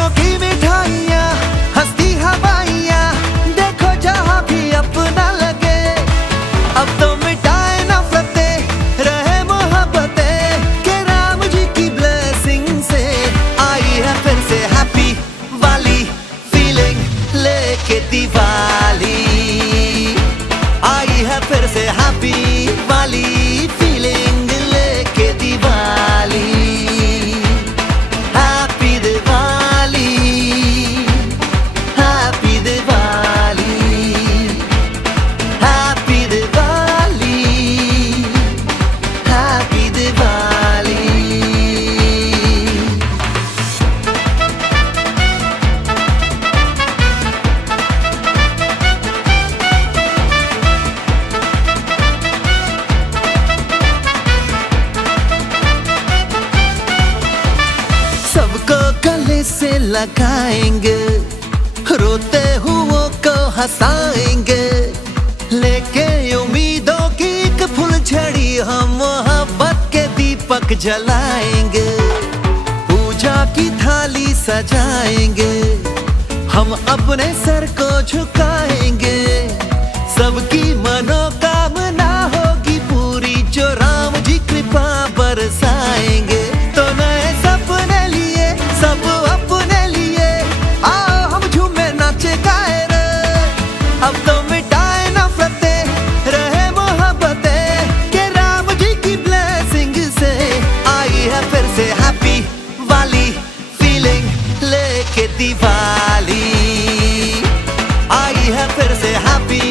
घरों की मिठाइयाँ, हंसती हवाइयाँ, देखो जहाँ भी अपना लगे। अब तो मिटाए नफरतें, रहे मोहब्बतें, के राम जी की ब्लेसिंग से आई है फिर से हैप्पी वाली फीलिंग लेके दिवाली। आई है फिर से हैप्पी वाली फीलिंग लेके Diwali. Happy Diwali, happy Diwali, happy Diwali, happy Diwali. सबको गले से लगाएंगे, रोते हुओं को हंसाएंगे, लेके उम्मीदों की एक फुलझड़ी हम मोहब्बत के दीपक जलाएंगे। पूजा की थाली सजाएंगे, हम अपने सर को झुकाएंगे। सबकी मनोकामना होगी पूरी जो राम जी कृपा बरसाएंगे। तो नए सपने लिए सब अपने लिए, आओ हम झूमे नाचे गाए रे। अब तो मिटाए नफरतें, रहे मोहब्बतें, के राम जी की ब्लेसिंग से आई है फिर से हैप्पी वाली फीलिंग लेके दिवाली। आई है फिर से हैप्पी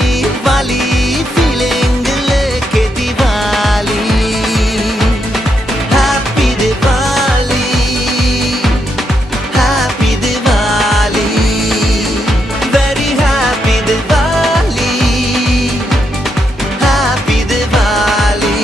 वाली फीलिंग लेके Diwali. Happy Diwali, happy Diwali, very happy Diwali, happy Diwali.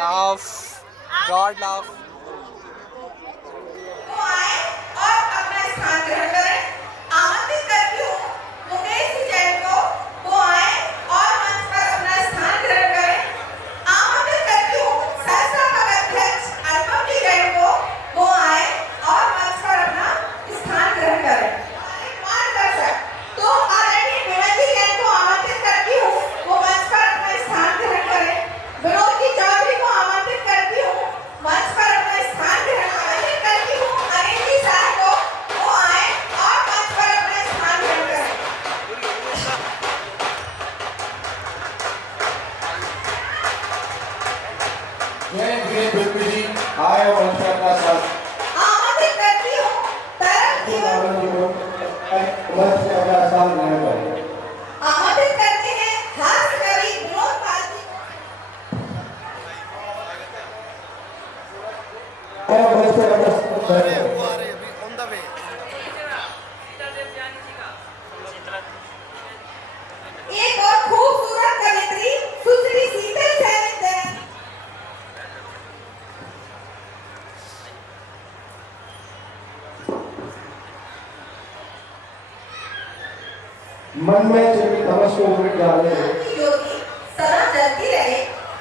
Laugh. God laugh. वो आए और अपना स्थान ग्रहण करें। आमंत्रित करती हूँ मुकेश जैन को, वो आए और मंच पर अपना स्थान ग्रहण करें। आमंत्रित करती हूँ संस्थापक अध्यक्ष अनुपम जी जैन को, वो आए और मंच पर अपना स्थान ग्रहण करें। मार्गदर्शक तो आदरणीय विनोद जी जैन को आमंत्रित करती हूँ, वो मंच पर अपना स्थान ग्रहण करें। विनोद जी चौधरी को आमंत्रित करती हूँ, मंच पर अपना स्थान ग्रहण करती हूँ। अनिल जी शाह को, वो आए और मंच पर अपना स्थान ग्रहण करें। जय भीम बिल्कुल जी आए और मंच पर अपना साथ आमंत्रित करती हूँ तरल एवं मंच पर अपना स्थान ग्रहण करें। आमंत्रित करते हैं हास्य कवि विनोद पाल जी को। और मंच पर अपना स्थान ग्रहण करें। एक और खूबसूरत कवियत्री सुश्री शीतल सैनी जैन। मन में चली तमस को उगड़ डाले की ज्योति सदा जलती रहे,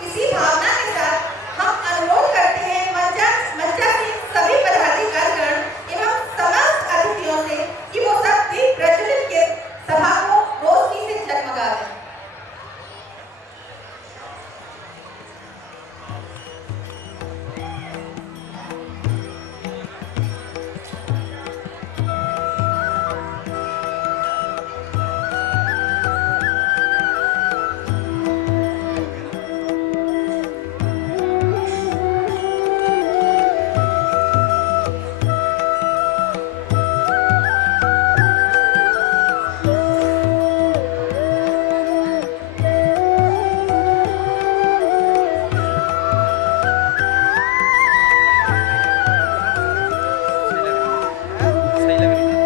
इसी भावना के साथ हम अनुरोध करते हैं मंचासीन सभी पदाधिकारीगण एवं समस्त अतिथियों से कि वो सब दीप प्रज्वलित के सभा को रोशनी से जगमगा दें। सही लग रही है।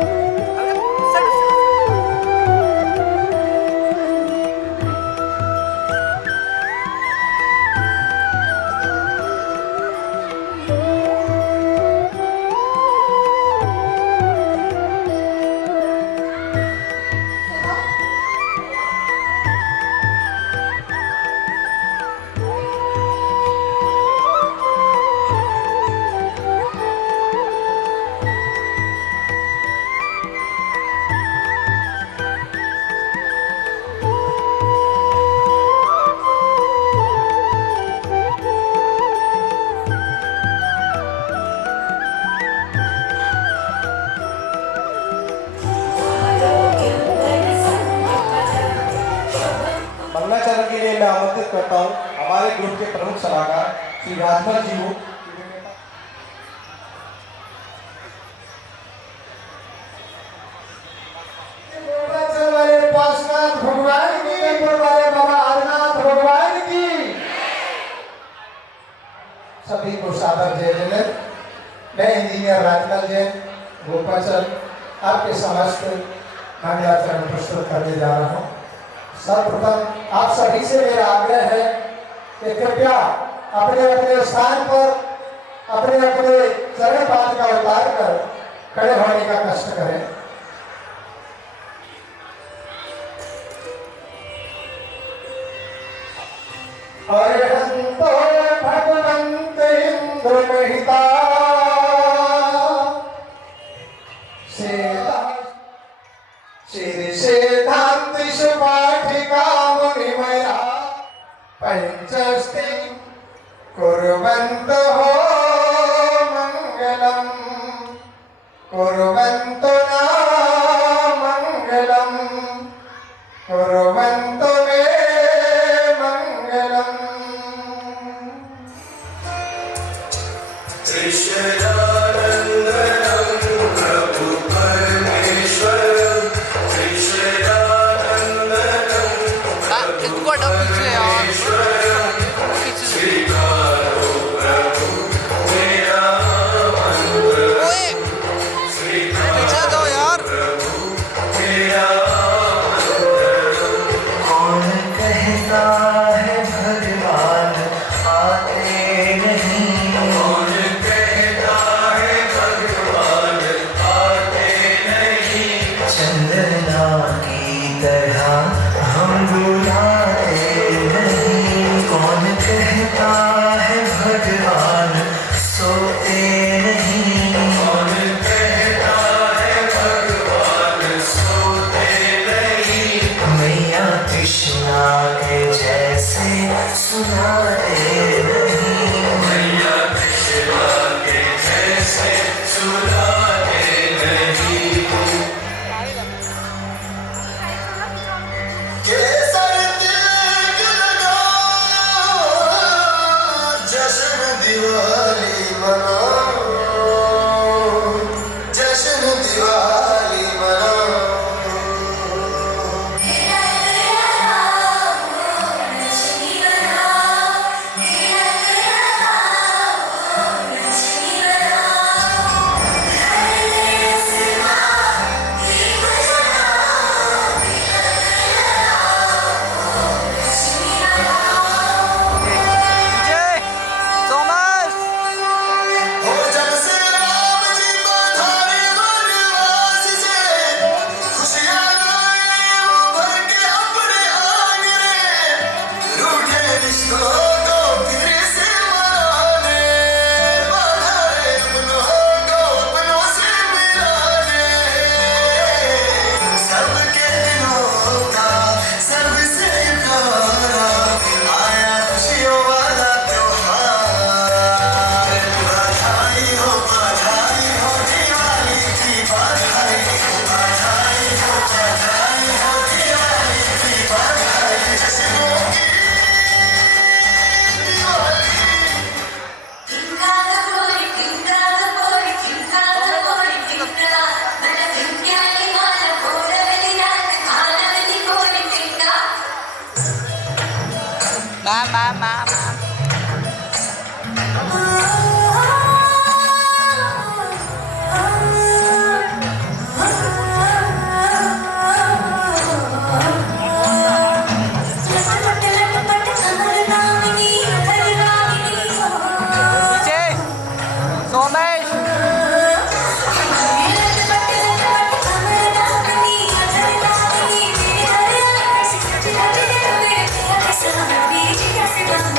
मंगलाचरण के लिए मैं आमंत्रित करता हूँ हमारे ग्रुप के प्रमुख सलाहकार श्री राजमल जी को। वाले पार्श्वनाथ भगवान की, वाले बाबा आदिनाथ भगवान की सभी को सादर जय जय। मैं इंजीनियर राजमल जैन गोपाचल आपके समस्त मंगलाचरण प्रस्तुत करने जा रहा हूँ। सर्वप्रथम आप सभी से मेरा आग्रह है कि कृपया अपने अपने स्थान पर अपने अपने चरण पाद का उतार कर खड़े होने का कष्ट करें। अरहंतो भगवंत इंद्र महिता श्री पाठिका मुनिमया पंचस्ति कुर्वन् कुर्वन्तु मे मङ्गलम्। इसको हटाओ पीछे यार, पीछे ओए पीछे दो यार। कौन कहता है भगवान आते नहीं, कौन कहता है भगवान आते नहीं, चंदना की तरह हम बुलाते नहीं, कौन कहता है भगवान सोते नहीं, कौन कहता है भगवान सोते नहीं, मैया कृष्णा के जैसे सुनाते नहीं, मैया कृष्णा के जैसे सुनाते नहीं। केसर तिलक लगाओ, जश्न दिवाली मनाओ, जश्न दिवाली मनाओ। थॉमस हो जब से राम जी पधारे वनवास से, खुशियाँ लाए वो भर के अपने आंगने, रूठे रिश्तों को फिर से मनाने, पधारे अपनों को अपनों से मिलाने, सबके दिलों का सबसे प्यारा आया खुशियों वाला त्योहार। बधाई हो दिवाली की बधाई, बधाई हो दिवाली की बधाई, जश्नों की दिवाली। मैम पीछे सोमेश Thank you.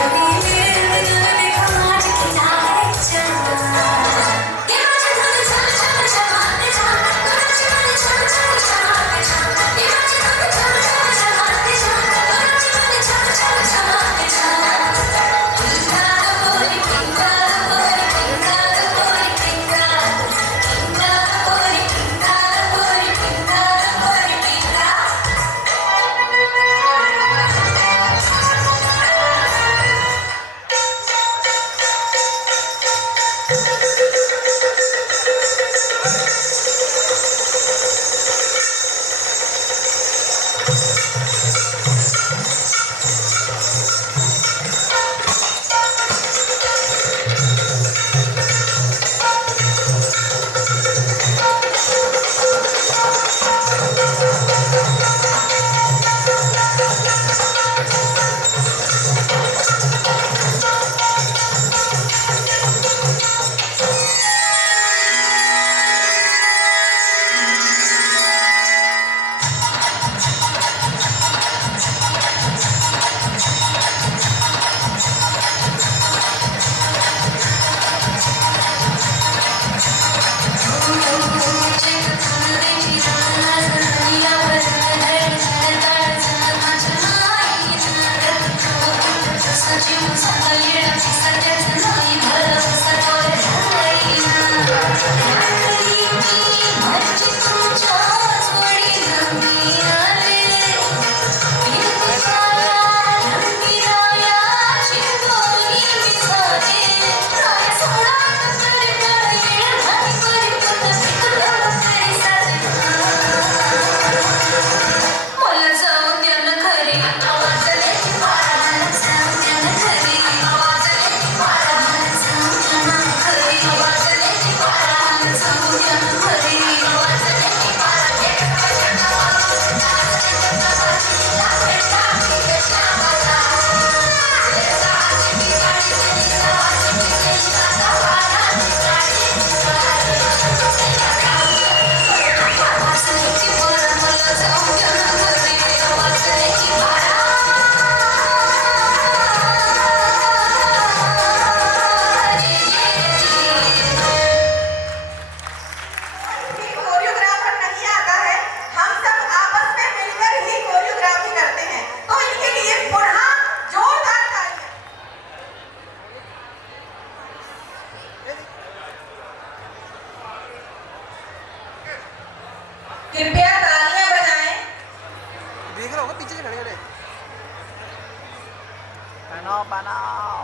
बनाओ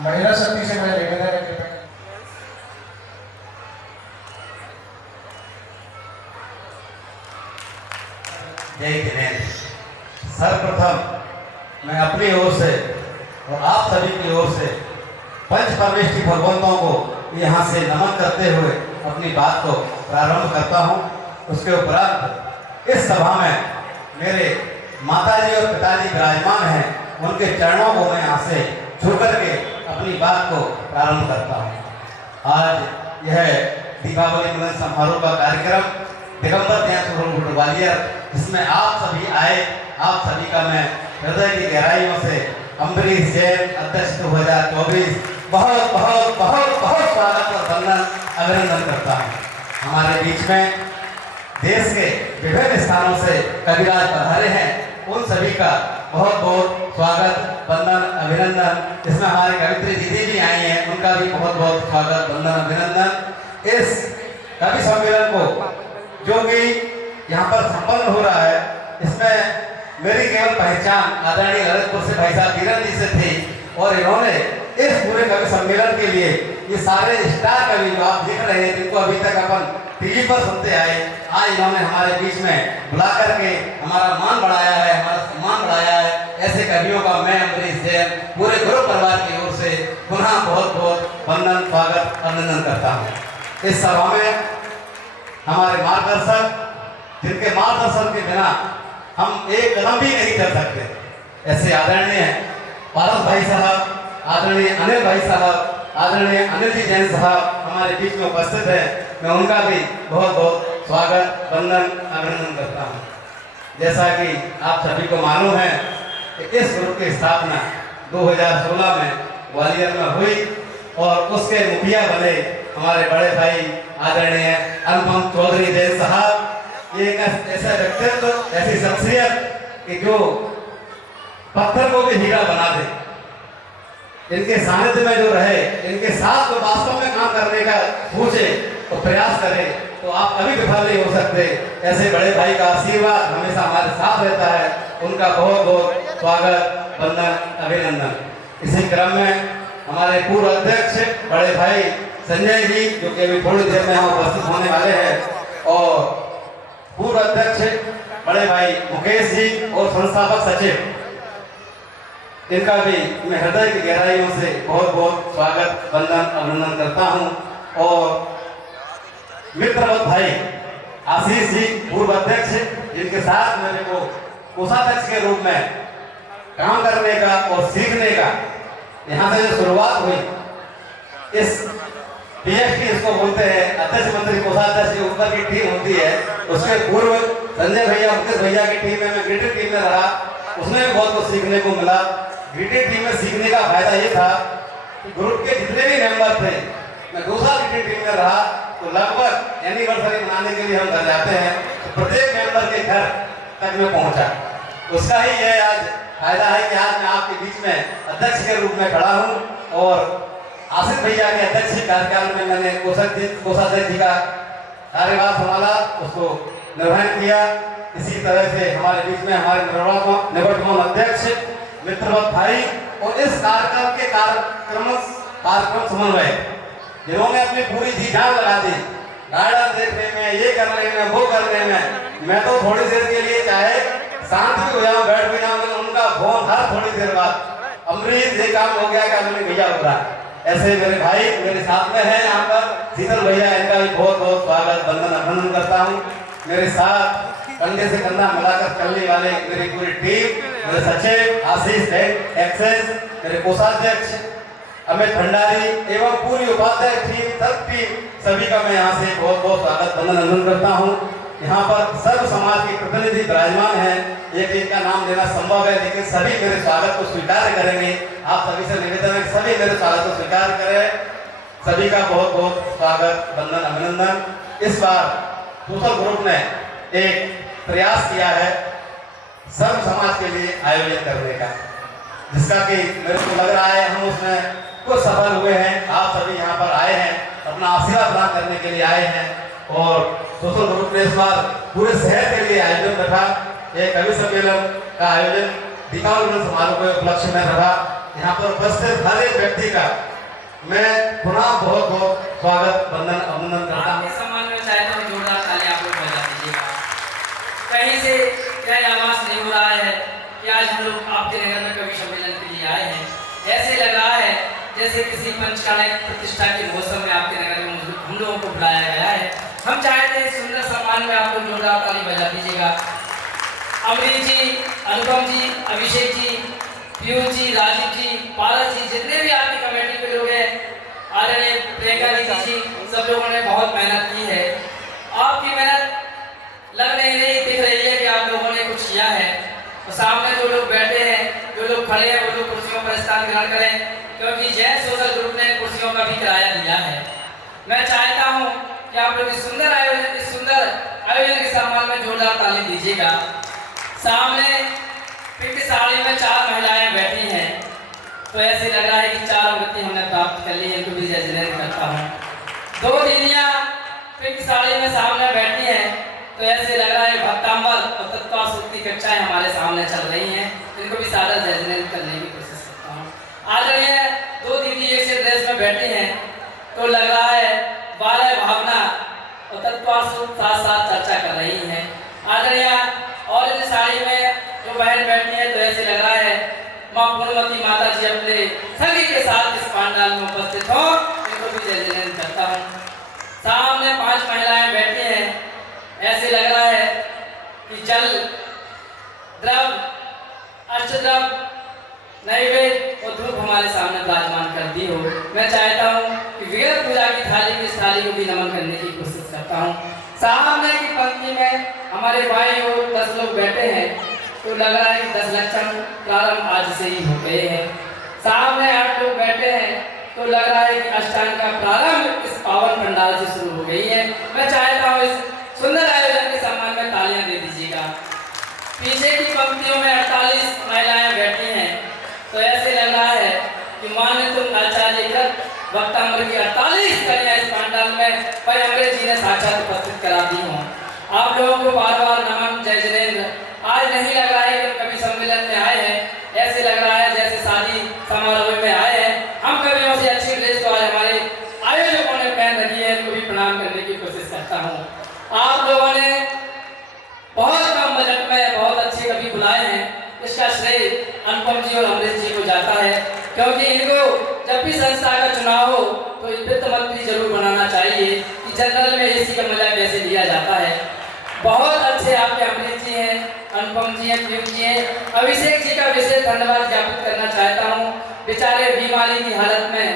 महिला शक्ति से मैं निवेदन है कि जय हिंद। सर्वप्रथम मैं अपनी ओर से और आप सभी की ओर से पंच परमेष्ठी भगवंतों को यहाँ से नमन करते हुए अपनी बात को प्रारंभ करता हूँ। उसके उपरांत इस सभा में मेरे माताजी और पिताजी विराजमान हैं, उनके चरणों को मैं यहाँ से छू करके अपनी बात को प्रारंभ करता हूँ। आज यह दीपावली मिलन समारोह का कार्यक्रम दिगंबर ध्यान ग्वालियर, जिसमें आप सभी आए, आप सभी का मैं हृदय की गहराइयों से अम्बरीश जैन अध्यक्ष 2024 बहुत बहुत बहुत बहुत स्वागत और वंदन अभिनंदन करता हूँ। हमारे बीच में देश के विभिन्न स्थानों से कविराज पधारे हैं, उन सभी का बहुत बहुत स्वागत वंदन अभिनंदन। इसमें हमारे कवित्री दीदी भी आई हैं, उनका भी बहुत बहुत स्वागत वंदन अभिनंदन। इस कवि सम्मेलन को जो कि यहाँ पर संपन्न हो रहा है, इसमें मेरी केवल पहचान आदरणीय ललितपुर से भाई साहब बीरन जी से थी, और इन्होंने इस पूरे कवि सम्मेलन के लिए ये सारे स्टार कवि जो आप देख रहे हैं, जिनको अभी तक अपन टीवी पर सुनते आए, आज इन्होंने हमारे बीच में बुला करके हमारा मान बढ़ाया है, हमारा सम्मान बढ़ाया है। ऐसे कवियों का मैं अम्बरीश जैन पूरे गुरु परिवार की ओर से पुनः बहुत बहुत वंदन स्वागत अभिनंदन करता हूँ। इस सभा में हमारे मार्गदर्शक, जिनके मार्गदर्शन के बिना हम एक कदम भी नहीं कर सकते, ऐसे आदरणीय पारस भाई साहब, आदरणीय अनिल भाई साहब, आदरणीय अनिल जी जैन साहब हमारे बीच में उपस्थित है। मैं उनका भी बहुत बहुत स्वागत वंदन अभिनंदन करता हूँ। जैसा कि आप सभी को मालूम है कि इस ग्रुप की स्थापना 2016 में ग्वालियर में हुई, और उसके मुखिया बने हमारे बड़े भाई आदरणीय अनुपम चौधरी जैन साहब। ये एक ऐसा व्यक्तित्व, ऐसी शख्सियत कि जो पत्थर को भी हीरा बना दे। इनके सानिध्य में जो रहे, इनके साथ जो वास्तव में काम करने का सोचे और प्रयास करे, तो आप कभी विफल नहीं हो सकते। ऐसे बड़े भाई का आशीर्वाद हमेशा हमारे साथ रहता है, उनका बहुत बहुत स्वागत वंदन अभिनंदन। इसी क्रम में हमारे पूर्व अध्यक्ष बड़े भाई संजय जी, जो कि अभी थोड़ी देर में यहाँ उपस्थित होने वाले हैं, और पूर्व अध्यक्ष बड़े भाई मुकेश जी और संस्थापक सचिव, इनका भी मैं हृदय की गहराइयों से बहुत बहुत स्वागत वंदन अभिनंदन करता हूं। और मित्रवत भाई आशीष जी पूर्व अध्यक्ष, जिनके साथ मेरे को कोषाध्यक्ष के रूप में काम करने का और सीखने का यहाँ से जो शुरुआत हुई, इस PHT इसको बोलते हैं, अध्यक्ष मंत्री कोषाध्यक्ष के ऊपर की टीम होती है, उसके पूर्व संजय भैया मुकेश भैया की टीम में मैं ग्रेटेड टीम में रहा, उसमें भी बहुत कुछ सीखने को मिला। ग्रेटेड टीम में सीखने का फायदा ये था कि ग्रुप के जितने भी मेंबर थे, मैं 2 साल ग्रेटेड टीम में रहा, तो लगभग एनिवर्सरी मनाने के लिए हम घर जाते हैं, तो प्रत्येक मेंबर के घर तक मैं पहुंचा। उसका ही यह आज फायदा है कि आज मैं आपके बीच में अध्यक्ष के रूप में खड़ा हूँ, और आसिफ भैया के अध्यक्ष कार्यकाल में मैंने कोषाध्यक्ष जी का कार्यभार संभाला, उसको निर्वहन किया। इसी तरह से हमारे बीच में हमारे निवर्तमान अध्यक्ष मित्रवत भाई, और इस कार्यक्रम के कार्यक्रम समन्वय, जिन्होंने अपनी पूरी जी जान लगा दी गार्डन देखने में, ये करने में, वो करने में। मैं तो थोड़ी देर के लिए चाहे शांत भी हो जाऊं, बैठ भी जाऊं, लेकिन उनका फोन हर थोड़ी देर बाद अमरीश ये काम हो गया, क्या मैंने भैया हो रहा। ऐसे मेरे भाई मेरे साथ में हैं यहाँ पर, शीतल भैया, इनका भी बहुत बहुत स्वागत वंदन अभिनंदन करता हूँ। मेरे साथ कंधे से कंधा मिलाकर चलने वाले मेरी पूरी टीम, मेरे सचिव आशीष एक्सेस, मेरे कोषाध्यक्ष अमित भंडारी एवं पूरी उपाध्यक्ष टीम, सभी का मैं यहाँ से बहुत बहुत स्वागत वंदन अभिनंदन करता हूँ। यहाँ पर सर्व समाज के प्रतिनिधि विराजमान हैं, एक एक का नाम लेना संभव है, लेकिन सभी मेरे स्वागत को स्वीकार करेंगे। आप सभी से निवेदन है कि सभी मेरे स्वागत को स्वीकार करें। सभी का बहुत बहुत स्वागत वंदन अभिनंदन। इस बार सोशल ग्रुप ने एक प्रयास किया है सर्व समाज के लिए आयोजन करने का, जिसका कि मेरे को लग रहा है हम उसमें कुछ सफल हुए हैं। आप सभी यहाँ पर आए हैं, अपना आशीर्वाद प्रदान करने के लिए आए हैं, और सोशल ग्रुप ने इस बार पूरे शहर के लिए आयोजन रखा। एक कवि सम्मेलन का आयोजन दीपावली समारोह के उपलक्ष्य में रखा। यहाँ पर उपस्थित हर एक व्यक्ति का मैं पुनः बहुत बहुत स्वागत वंदन अभिनंदन करता हूँ। आपके सम्मान में चाहे तो जोरदार ताली आप लोग बजा दीजिएगा। कहीं से क्या आवाज नहीं हो रहा है कि आज हम लोग आपके नगर में कवि सम्मेलन के लिए आए हैं। ऐसे लग रहा है जैसे किसी पंचकालिक प्रतिष्ठा के मौसम में आपके नगर में हम लोगों को बुलाया गया है। हम चाहते हैं सुंदर सम्मान में आप लोग जोरदार ताली बजा दीजिएगा। अमरीश जी, अनुपम जी, अभिषेक जी, पीयूष जी, राजीव जी, पारस जी, जितने भी आपकी कमेटी के लोग हैं, आदरणीय प्रियंका जी, सब लोगों ने बहुत मेहनत की है। आपकी मेहनत लग नहीं दिख रही है कि आप लोगों ने कुछ किया है। तो सामने जो लोग बैठे हैं, जो लोग खड़े हैं, वो लोग कुर्सियों पर स्थान ग्रहण करें, क्योंकि जैन सोशल ग्रुप ने कुर्सियों का भी किराया दिया है। मैं चाहता हूँ कि आप लोग इस सुंदर आयोजन के सम्मान में जोरदार ताली दीजिएगा। सामने पिंक साड़ी में 4 महिलाएं बैठी हैं, तो ऐसे लग रहा है कि 4 अमृति हमने प्राप्त कर ली है। इनको भी जय जयकार करता हूँ। 2 दीदियां पिंक साड़ी में सामने बैठी हैं, तो ऐसे लग रहा है भक्तांबर और तत्वासुर की कक्षाएं हमारे सामने चल रही हैं। इनको भी सादा जय जयकार करने की कोशिश करता हूँ। आदरणीय 2 दीदी एक से ड्रेस में बैठी हैं, तो लग रहा है बालय भावना और तत्वासुर साथ साथ चर्चा कर रही हैं। आदरणीय ऑरेंज साड़ी में जो बहन बैठी है, तो ऐसे लग रहा है माँ पूर्णमती माता जी अपने सभी के साथ इस पंडाल में उपस्थित हो। इनको भी जय जयकार करता हूँ। सामने 5 महिलाएं बैठी हैं, ऐसे लग रहा है कि जल द्रव, अष्टद्रव, नैवेद्य और धूप हमारे सामने विराजमान कर दी हो। मैं चाहता हूँ कि विगत पूजा की थाली की इस थाली को भी नमन करने की कोशिश करता हूँ। सामने की पंक्ति में हमारे भाई और 10 लोग बैठे हैं, तो लग रहा है कि 10 लक्षण प्रारंभ आज से ही हो गए हैं। सामने 8 लोग बैठे हैं, तो लग रहा है कि अष्टांग का प्रारंभ इस पावन पंडाल से शुरू हो गई है। मैं चाहता हूँ इस सुंदर आयोजन के सम्मान में तालियां दे दीजिएगा। पीछे की पंक्तियों में 48 महिलाएं बैठी हैं, तो ऐसे लग रहा है कि मान्य तुम आचार्य कृत वक्तांबर की 48 कन्या इस पंडाल में भाई अंग्रेज जी ने साक्षात उपस्थित करा दी हों। आप लोगों को बार बार नमन, जय जिनेंद्र। आज नहीं लग रहा है कि कवि सम्मेलन में आए हैं, ऐसे लग रहा है जैसे शादी समारोह में आए हैं। हम कवियों से अच्छी ड्रेस तो आज हमारे आयोजकों ने पहन रखी है, इनको भी प्रणाम करने की कोशिश करता हूँ। आप लोगों ने बहुत कम बजट में बहुत अच्छे कवि बुलाए हैं, इसका श्रेय अनुपम जी और अमरीश जी को जाता है, क्योंकि इनको जब भी संस्था का चुनाव हो तो वित्त मंत्री जरूर बनाना चाहिए कि जनरल में एसी का मजा कैसे लिया जाता है। बहुत अच्छे आपके अमरीश जी हैं, अनुपम जी हैं, पीयूष जी हैं। अभिषेक जी का विशेष धन्यवाद ज्ञापित करना चाहता हूँ। बेचारे बीमारी की हालत में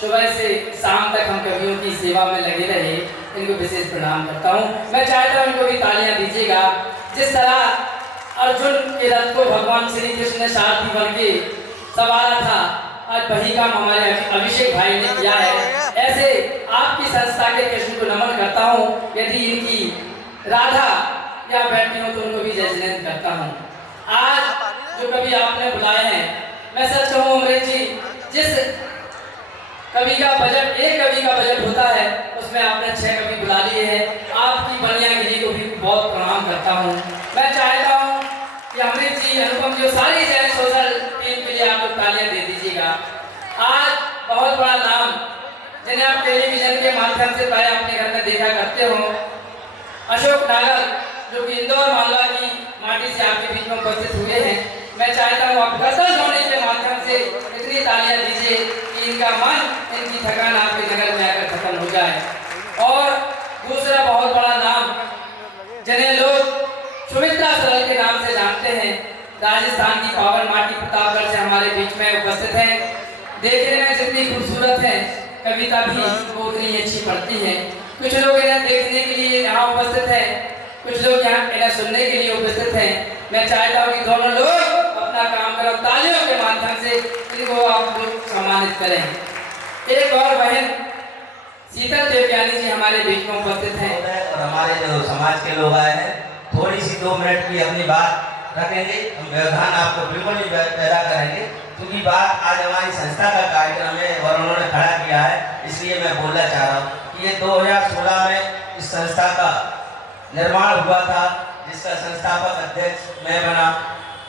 सुबह से शाम तक हम कवियों की सेवा में लगे रहे, इनको विशेष प्रणाम करता हूँ। मैं चाहता हूँ इनको भी तालियां दीजिएगा। जिस तरह अर्जुन के रथ को भगवान श्री कृष्ण ने सारथी बन के सवारा था, आज वही काम हमारे अभिषेक भाई ने किया है। ऐसे आपकी संस्था के कृष्ण को नमन करता हूँ। यदि इनकी राधा या बैठी हो तो उनको भी जय जयकार करता हूँ। आज जो कवि आपने बुलाए हैं, मैं सच कहूँ अमरीश जी, जिस कवि का बजट, एक कवि का बजट होता है, उसमें आपने 6 कवि बुला लिए हैं। आपकी बनियागिरी को भी बहुत प्रणाम करता हूँ। मैं चाहता हूँ कि अमरीश जी, अनुपम जी, सारी जैन सोशल टीम के लिए आप लोग तालियां दे दीजिएगा। आज बहुत बड़ा नाम जिन्हें आप टेलीविजन के माध्यम से प्राय अपने घर में देखा करते हो, अशोक नागर, जो कि इंदौर मालवा की माटी से आपके बीच में उपस्थित हुए हैं। मैं चाहता हूँ आप गजल गाने के माध्यम से इतनी तालियां दीजिए कि इनका मन, इनकी थकान आपके नगर में आकर खत्म हो जाए। और दूसरा बहुत बड़ा नाम जिन्हें लोग सुमित्रा सरल के नाम से जानते हैं, राजस्थान की पावन माटी प्रतापगढ़ से हमारे बीच में उपस्थित हैं। देखने में जितनी खूबसूरत है, कविता भी वो उतनी अच्छी पढ़ती है। कुछ लोग इन्हें देखने के लिए यहाँ उपस्थित हैं, कुछ लोग यहाँ इन्हें सुनने के लिए उपस्थित हैं। मैं चाहता हूँ कि दोनों लोग अपना काम करो, तालियों के माध्यम से इनको आप लोग सम्मानित करें। एक और बहन शीतल देवयानी जी हमारे बीच में उपस्थित हैं। और हमारे जो समाज के लोग आए हैं, थोड़ी सी 2 मिनट की अपनी बात रखेंगे। हम व्यवधान आपको बिल्कुल नहीं पैदा करेंगे, क्योंकि बात आज हमारी संस्था का कार्यक्रम है और उन्होंने खड़ा किया है, इसलिए मैं बोलना चाह रहा हूँ कि ये 2016 में इस संस्था का निर्माण हुआ था, जिसका संस्थापक अध्यक्ष मैं बना,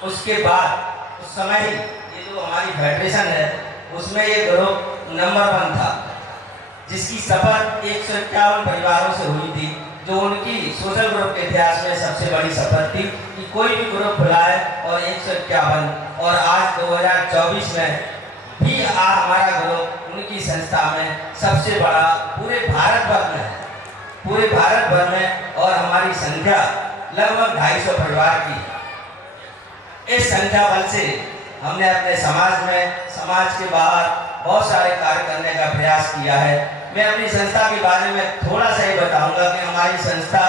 उसके बाद उस समय ही ये जो हमारी फेडरेशन है उसमें ये ग्रुप नंबर 1 था, जिसकी शपथ 151 परिवारों से हुई थी, जो उनकी सोशल ग्रुप के इतिहास में सबसे बड़ी शपथ थी कि कोई भी ग्रुप बुलाए, और 151। और आज 2024 में भी हमारा ग्रुप उनकी संस्था में सबसे बड़ा पूरे भारत भर में है, पूरे भारत भर में। और हमारी संख्या लगभग 250 परिवार की। इस संख्या बल से हमने अपने समाज में, समाज के बाहर बहुत सारे कार्य करने का प्रयास किया है। मैं अपनी संस्था के बारे में थोड़ा सा ही बताऊंगा कि हमारी संस्था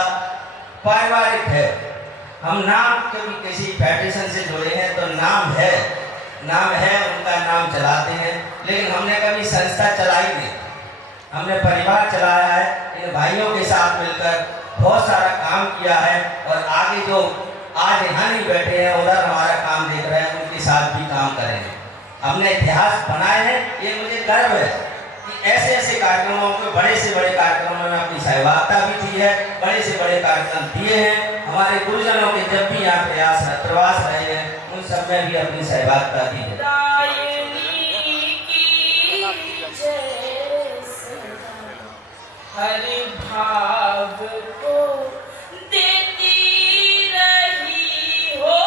पारिवारिक है। हम नाम कभी किसी फेडरेशन से जुड़े हैं तो नाम है, उनका नाम चलाते हैं, लेकिन हमने कभी संस्था चलाई नहीं। हमने परिवार चलाया है, इन भाइयों के साथ मिलकर बहुत सारा काम किया है, और आगे जो आज यहाँ नहीं बैठे हैं, उधर हमारा काम देख रहे हैं, उनके साथ भी काम करेंगे। हमने इतिहास बनाए हैं, ये मुझे गर्व है कि ऐसे ऐसे कार्यक्रमों को, बड़े से बड़े कार्यक्रमों में अपनी सहभागिता भी दी है, बड़े से बड़े कार्यक्रम दिए हैं। हमारे गुरुजनों के जब भी यहाँ प्रवास रहे हैं, उन सब में भी अपनी सहभागिता दी है। हर भाव को देती रही हो,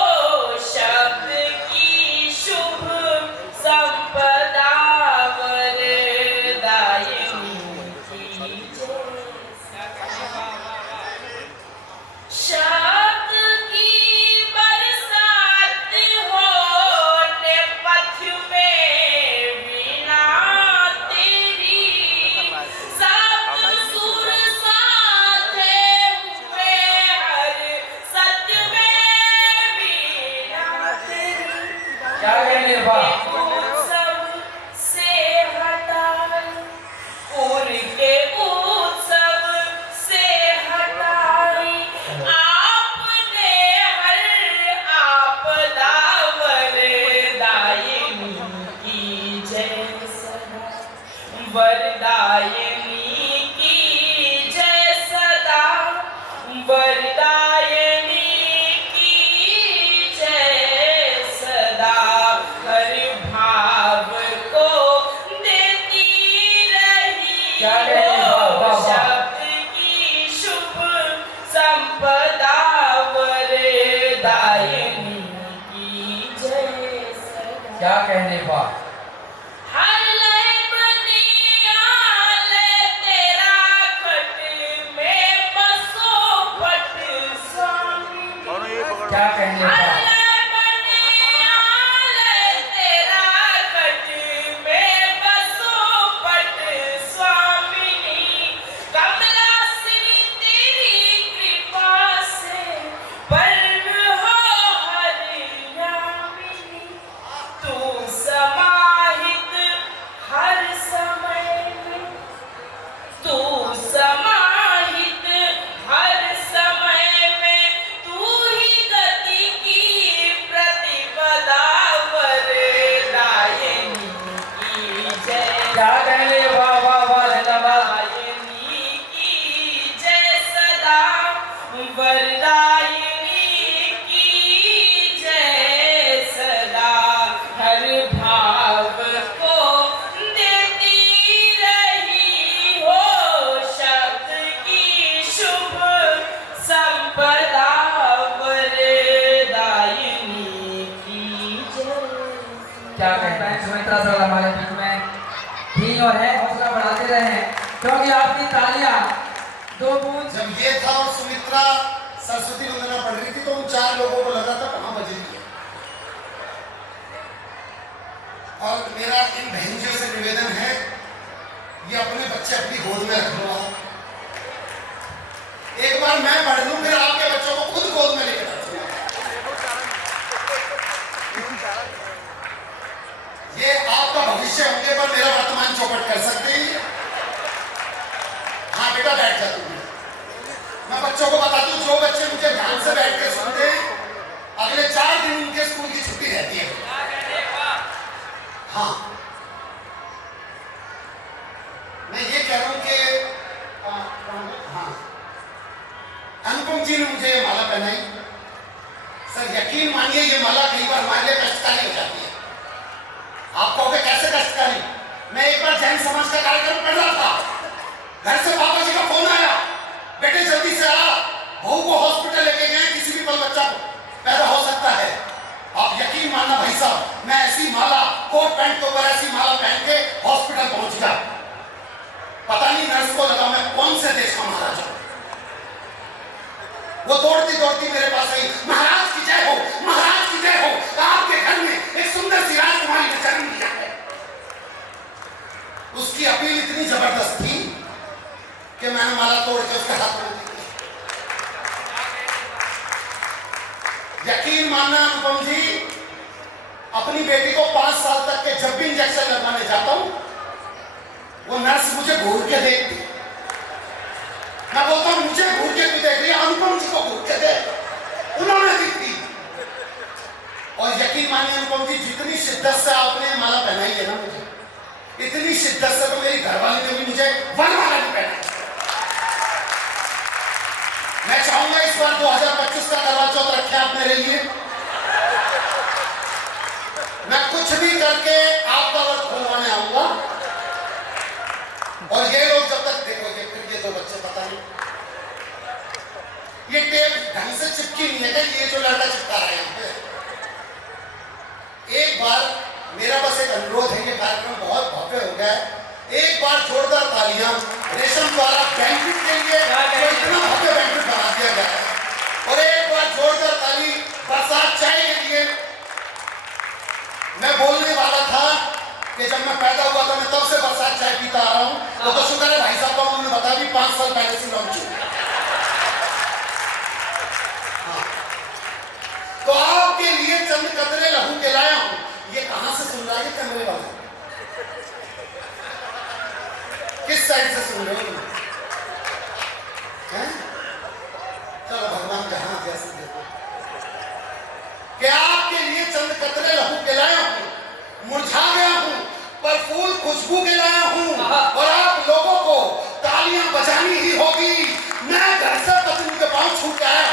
शब्द की शुभ संपदा वरदायिनी की शब्द की बरसात हो नेपथ्य में वीणा तेरी, सुर साथे हुए हर सत्य में वीणा तेरी। क्या कहेंगे उत्सव से हटाई, उनके उत्सव से हटाई, आपने हर आपदा वरदायिनी की जय सदा, वरदायिनी की जय सदा, वरदायिनी की जय सदा। हर भाव को देती रही हो, शब्द की शुभ संपदा वरदायिनी की जय सदा। क्या कहने बा हर लय बने आले तेरा खट में बसो पट स्वामी। क्या कहने बा हर लय बने आले तेरा खट में बसो पट स्वामिनी। कमलासिनी तेरी कृपा से पर्व हो हरियामिनी। तू समाहित हर समय में, तू समाहित हर समय में, तू ही गति की प्रतिपदा वरदायिनी की जय। क्या कहने वाह वाह वाह वरदायिनी की जय सदा, वरदायिनी की जय सदा। हर भाव को देती रही हो, शब्द की शुभ संपदा वरदायिनी की जय। क्या कहते हैं सुमित्रा सर हमारे बीच में थी और है, हौसला बढ़ाते रहे, क्योंकि आपकी तालियां 2 बूंद। जब ये था और सुमित्रा सरस्वती वंदना पढ़ रही थी तो उन 4 लोगों को लगा था कहाँ बज रही है। और मेरा इन बहनों से निवेदन है, ये अपने बच्चे अपनी गोद में रख लो। एक बार मैं पढ़ लूं, फिर आपके बच्चों को खुद गोद में लेकर रखूंगा। ये आपका भविष्य होने पर मेरा वर्तमान चौपट कर सकते हैं। हाँ बेटा बैठ जा तुम। मैं बच्चों को बता दूं, जो बच्चे मुझे ध्यान से बैठ के सुनते हैं, अगले 4 दिन उनके स्कूल की छुट्टी रहती है। हाँ, मैं ये कह रहा हूं कि हाँ अनुपम जी ने मुझे ये माला पहनाई। सर यकीन मानिए ये माला कई बार हमारे लिए कष्टकारी हो जाती है। आप कहोगे कैसे कष्टकारी? मैं एक बार जैन समाज का कार्यक्रम कर रहा था, घर से पापा जी का फोन आया, बेटे जल्दी से आ, बहू को हॉस्पिटल लेके गए, किसी भी पल बच्चा पैदा हो सकता है। आप यकीन मानना भाई साहब, मैं ऐसी माला, कोट पैंट के ऊपर ऐसी माला पहन के हॉस्पिटल पहुंच गया। पता नहीं नर्स को लगा मैं कौन से देश का महाराजा हूं। वो दौड़ती दौड़ती मेरे पास आई, महाराज की जय हो, महाराज की जय हो, आपके घर में एक सुंदर सी राजकुमारी ने जन्म लिया है। उसकी अपील इतनी जबरदस्त थी कि मैंने माला तोड़ के उसके हाथ में दी। यकीन मानना अनुपम जी, अपनी बेटी को 5 साल तक के जब भी इंजेक्शन लगवाने जाता हूं, वो नर्स मुझे घूर के देखती। मैं बोलता हूं मुझे घूर के क्यों देख रही है, अनुपम जी को घूर के देख। उन्होंने दी थी। और यकीन मानिए अनुपम जी, जितनी शिद्दत से आपने माला पहनाई है ना मुझे, इतनी शिद्दत से तो मेरी घरवाली ने भी मुझे वरमाला नहीं पहनाई। मैं चाहूंगा इस बार 2025 का करवा चौथ रखे आप मेरे लिए। मैं कुछ भी करके आपका वर्क खुलवाने आऊंगा। और ये लोग जब तक देखोगे, फिर ये 2 बच्चे पता नहीं, ये टेप ढंग से चिपकी नहीं है, ये जो लड़का चिपका रहा है यहाँ पे। एक बार मेरा बस एक अनुरोध है, ये कार्यक्रम बहुत भव्य हो गया है, एक बार जोरदार तालियां रेशम द्वारा बैंक्वेट के लिए, तो इतना भव्य बैंक्वेट बना दिया गया है। और एक बार जोरदार ताली बरसात चाय के लिए। मैं बोलने वाला था कि जब मैं पैदा हुआ था मैं तब से बरसात चाय पीता आ रहा हूं, तो शुक्र है भाई साहब को उन्होंने बता दी 5 साल पहले से लॉन्च हुआ। तो आपके लिए चंद कतरे लहू के लाया हूं। ये कहां से सुन रहा है कैमरे वाला? किस साइड से सुन रहे हो तुम? चलो भगवान जहां जैसे देखो कि आपके लिए चंद कतरे लहू के लाया हूं, मुरझा गया हूं पर फूल खुशबू के लाया हूं। और आप लोगों को तालियां बजानी ही होगी। मैं घर से पत्नी के पांव छू के आया।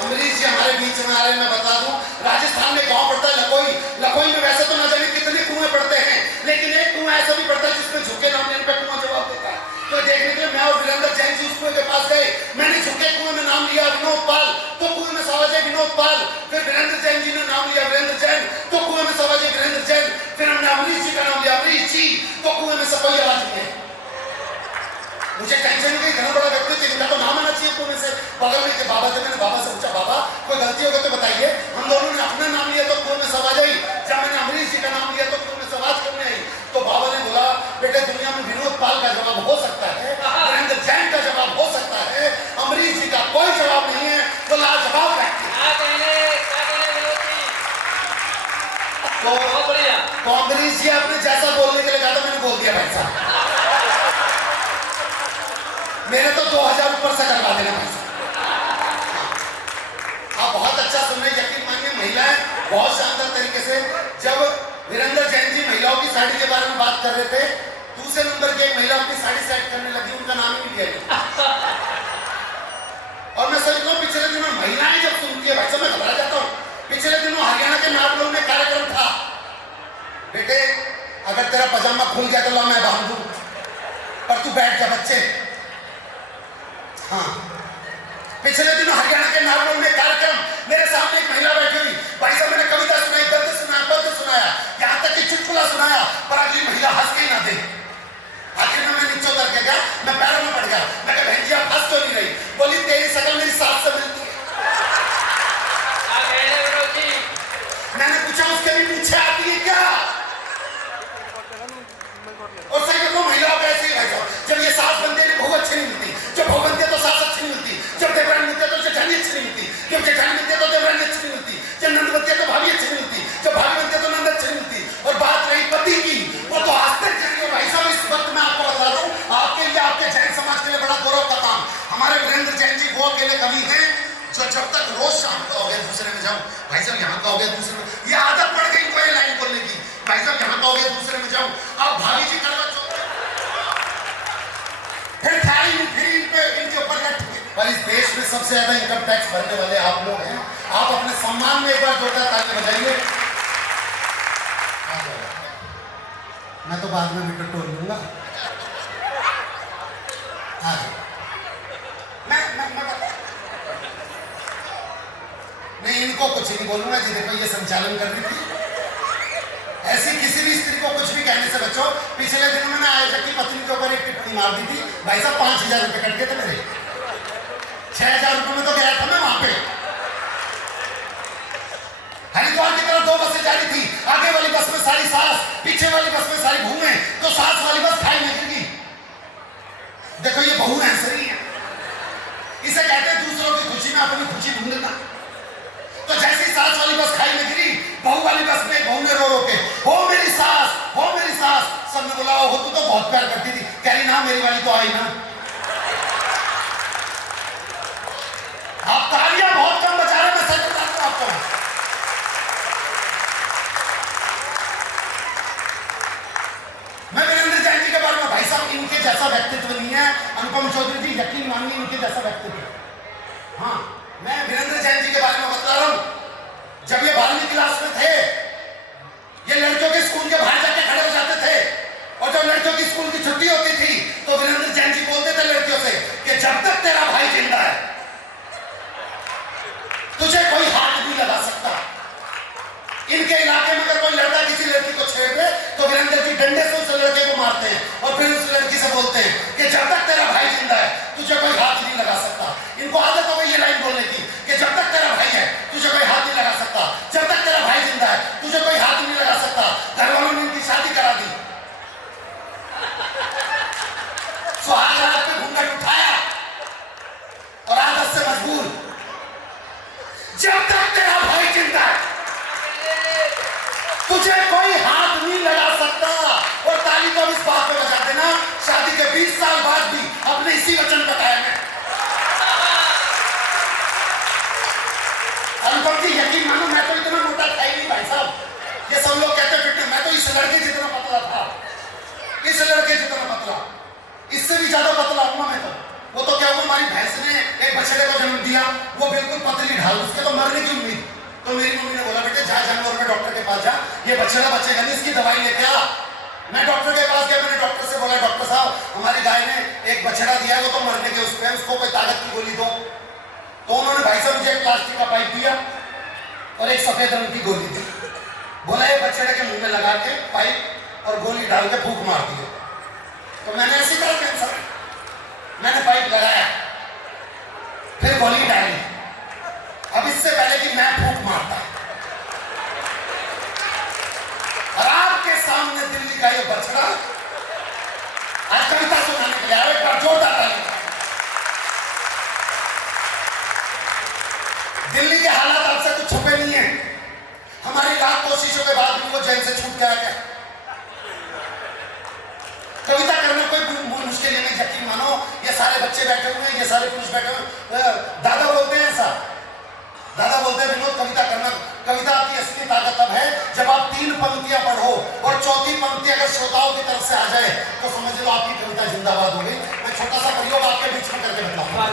अमरीश जी हमारे बीच में आ रहे, मैं बता दूं, राजस्थान में गांव पड़ता है लकोई। लकोई में वैसे तो न जाने कितने कुएं पड़ते हैं, लेकिन एक कुआं ऐसा भी पड़ता है जिसमें झुके नाम लेने पे कुआं जवाब देता है। तो देखने के लिए मैं और वीरेंद्र जैन जी उस कुएं के पास गए। मैंने झुके कुएं में नाम लिया विनोद पाल, तो कुएं में सवाल है विनोद पाल। फिर वीरेंद्र जैन जी ने नाम लिया वीरेंद्र जैन, तो कुएं में सवाल है वीरेंद्र जैन। फिर हमने अमरीश जी का नाम लिया अमरीश जी, तो कुएं में सब कोई आवाज नहीं। मुझे टेंशन नहीं, इतना बड़ा व्यक्ति थे, इनका तो नाम आना चाहिए कुएं से। बगल में के बाबा थे, मैंने बाबा से पूछा बाबा कोई गलती हो गई तो बताइए। हम दोनों ने अपना नाम लिया तो कुएं में आवाज आई। जब मैंने अमरीश जी का नाम लिया तो कुएं में आवाज क्यों नहीं आई? तो बाबा ने बोला बेटे दुनिया में विनोद पाल का जवाब हो सकता है, वीरेंद्र जैन का जवाब हो सकता है, अमरीश जी का कोई जवाब नहीं है। वो लाजवाब है। तो अमरीश जी आपने जैसा बोलने के लिए कहा था मैंने बोल दिया भाई साहब। मेरे तो 2000 ऊपर से करवा देना भाई साहब। आप बहुत अच्छा सुन रहे, यकीन मानिए महिलाएं बहुत शानदार तरीके से। जब वीरेंद्र जैन जी महिलाओं की साड़ी के बारे में बात कर रहे थे, दूसरे नंबर की एक महिला अपनी साड़ी सेट करने लगी, उनका नाम ही नहीं लिया। और मैं सच कहूं पिछले दिनों महिलाएं जब सुनती है भाई साहब मैं घबरा जाता हूं। पिछले दिनों हरियाणा के नागलोक में कार्यक्रम था, बेटे अगर तेरा पजामा खुल गया तो ला मैं बांध दूं, पर तू बैठ जा बच्चे। हाँ, पिछले दिनों हरियाणा के नागलोक में कार्यक्रम, मेरे सामने एक महिला बैठी हुई, भाई साहब मैंने कविता सुनाई, गद्य सुनाया, पद्य सुनाया, यहाँ तक कि चुटकुला सुनाया, पर अगली महिला हंस के ही ना दे। आखिर में मैं नीचे उतर के गया, मैं पैरों में पड़ गया। मैं कहा बहन जी आप हंस क्यों नहीं रही? बोली तेरी शक्ल मेरी सास से मिलती है। मैंने पूछा उसके भी पीछे आती है क्या? और सही देखो महिलाओं का ऐसे ही भाई साहब, जब ये सास बनती है बहू अच्छी नहीं मिलती, जब बहू बनती है तो सास अच्छी नहीं मिलती, जब देवरानी मिलती है तो जेठानी अच्छी नहीं मिलती, जब जेठानी मिलती है तो देवरानी अच्छी नहीं मिलती, जब नंद बनती है तो भाभी अच्छी नहीं मिलती, जब भाभी बनती है तो नंद अच्छी नहीं मिलती। और बात रही पति की, वो तो आज तक जाएंगे भाई साहब। इस वक्त मैं आपको बता दूं, आपके लिए आपके जैन समाज के लिए बड़ा गौरव का काम। हमारे वीरेंद्र जैन जी वो अकेले कवि हैं जो जब तक रोज शाम को हो गया दूसरे में जाऊं, भाई साहब यहाँ का हो गया दूसरे में, ये आदत पड़ गई कोई लाइन बोलने की, भाई साहब यहाँ का हो गया दूसरे में जाऊं। अब भाभी जी करवा चौथ सबसे ज्यादा इनकम टैक्स भरने वाले आप लोग हैं। आप अपने सम्मान में एक बार जोरदार ताली बजाइए। मैं तो बाद में भी टटोल लूंगा। नहीं, इनको कुछ नहीं बोलूंगा जी। देखो ये संचालन कर रही थी, ऐसी किसी भी स्त्री को कुछ भी कहने से बचो। पिछले दिनों मैंने आयोजक की पत्नी के ऊपर एक टिप्पणी मार दी थी। भाई साहब 5,000 रुपए कट गए थे मेरे। 6,000 रुपए में तो गया था मैं वहां पे। हरिद्वार की तरफ 2 बसें जा रही थी। आगे वाली बस में सारी सास, पीछे वाली बस में सारी बहुएं। तो सास वाली बस खाई में गिर गई। देखो ये बहू है, सही है। इसे कहते हैं दूसरों की खुशी में अपनी खुशी ढूंढना। तो जैसी सास वाली बस खाई में गिरी, बहू वाली बस में बहू ने रो रो के, हो मेरी सास, हो मेरी सास। सबने बोला हो तू तो बहुत प्यार करती थी। कह रही ना मेरी वाली तो आई ना। आप तालियां बहुत कम बजा रहे, मैं सच बताता हूं आपको। मैं वीरेंद्र जैन जी के बारे में, भाई साहब इनके जैसा व्यक्तित्व नहीं है। अनुपम चौधरी जी यकीन मानिए इनके जैसा व्यक्तित्व। हाँ, मैं वीरेंद्र जैन जी के बारे में बता रहा हूं। जब ये 12वीं क्लास में थे, ये लड़कियों के स्कूल के बाहर जाके खड़े हो जाते थे। और जब लड़कियों की स्कूल की छुट्टी होती थी तो वीरेंद्र जैन जी बोलते थे लड़कियों से कि जब तक तेरा भाई जिंदा है तुझे कोई हाथ नहीं लगा सकता। इनके इलाके में अगर कोई लड़का किसी लड़की को छेड़ दे तो वीरेंद्र जी डंडे से उस लड़के को मारते हैं और फिर उस लड़की से बोलते हैं कि जब तक तेरा भाई जिंदा है तुझे कोई हाथ नहीं लगा सकता। इनको आदत हो गई ये लाइन बोलने की कि जब तक तेरा भाई है तुझे कोई हाथ नहीं लगा सकता। जब तक तेरा भाई जिंदा है तुझे कोई हाथ नहीं लगा सकता। घर वालों ने इनकी शादी करा दी। सुहाग रात पे घूंघट उठाया और आदत से मजबूर। जब तक तेरा भाई जिंदा है तुझे कोई हाथ नहीं लगा सकता। और ताली को इस बात पे बजा देना, शादी के 20 साल बाद भी अपने इसी वचन पर कायम है। अनुपम जी यकीन मानो मैं तो इतना मोटा था ही नहीं भाई साहब। ये सब लोग कहते फिट, मैं तो इस लड़के जितना पतला था, इस लड़के जितना पतला, इससे भी ज्यादा पतला हूं मैं तो। वो तो क्या हुआ, हमारी भैंस ने एक बछड़े को जन्म दिया, वो बिल्कुल पतली ढाल, उसके तो मरने की उम्मीद। तो मेरी मम्मी ने बोला बेटे जा जानवर में डॉक्टर के पास जा, ये बछड़ा बचेगा नहीं, इसकी दवाई लेके आ। मैं डॉक्टर के पास गया, मैंने डॉक्टर से बोला डॉक्टर साहब हमारी गाय ने एक बछड़ा दिया है, वो तो मरने के उसको है, उसको कोई ताकत की गोली दो। तो उन्होंने भाई साहब मुझे एक प्लास्टिक का पाइप दिया और एक सफेद रंग की गोली दी। बोला ये बछड़े के मुंह में लगा के पाइप और गोली डाल के फूंक मार दिए। तो मैंने ऐसी कहा कैंसर, मैंने पाइप लगाया फिर गोली डाली। अब इससे पहले कि मैं फूंक मारता और आपके सामने दिल्ली का ये बछड़ा आज कविता सुनाने के लिए आया, एक बार जोरदार ताली। दिल्ली के हालात आपसे कुछ छुपे नहीं है। हमारी लाख कोशिशों के बाद भी वो जेल से छूट गया क्या? कविता करना कोई मुश्किल नहीं, यकीन मानो। ये सारे बच्चे बैठे हुए हैं, ये सारे पुरुष बैठे हुए। दादा बोलते हैं ऐसा, दादा बोलते हैं विनोद कविता करना, कविता की असली ताकत तब है जब आप 3 पंक्तियां पढ़ो और चौथी पंक्ति अगर श्रोताओं की तरफ से आ जाए तो समझ लो आपकी कविता जिंदाबाद हो गई। मैं छोटा सा प्रयोग आपके बीच में करके बताऊंगा।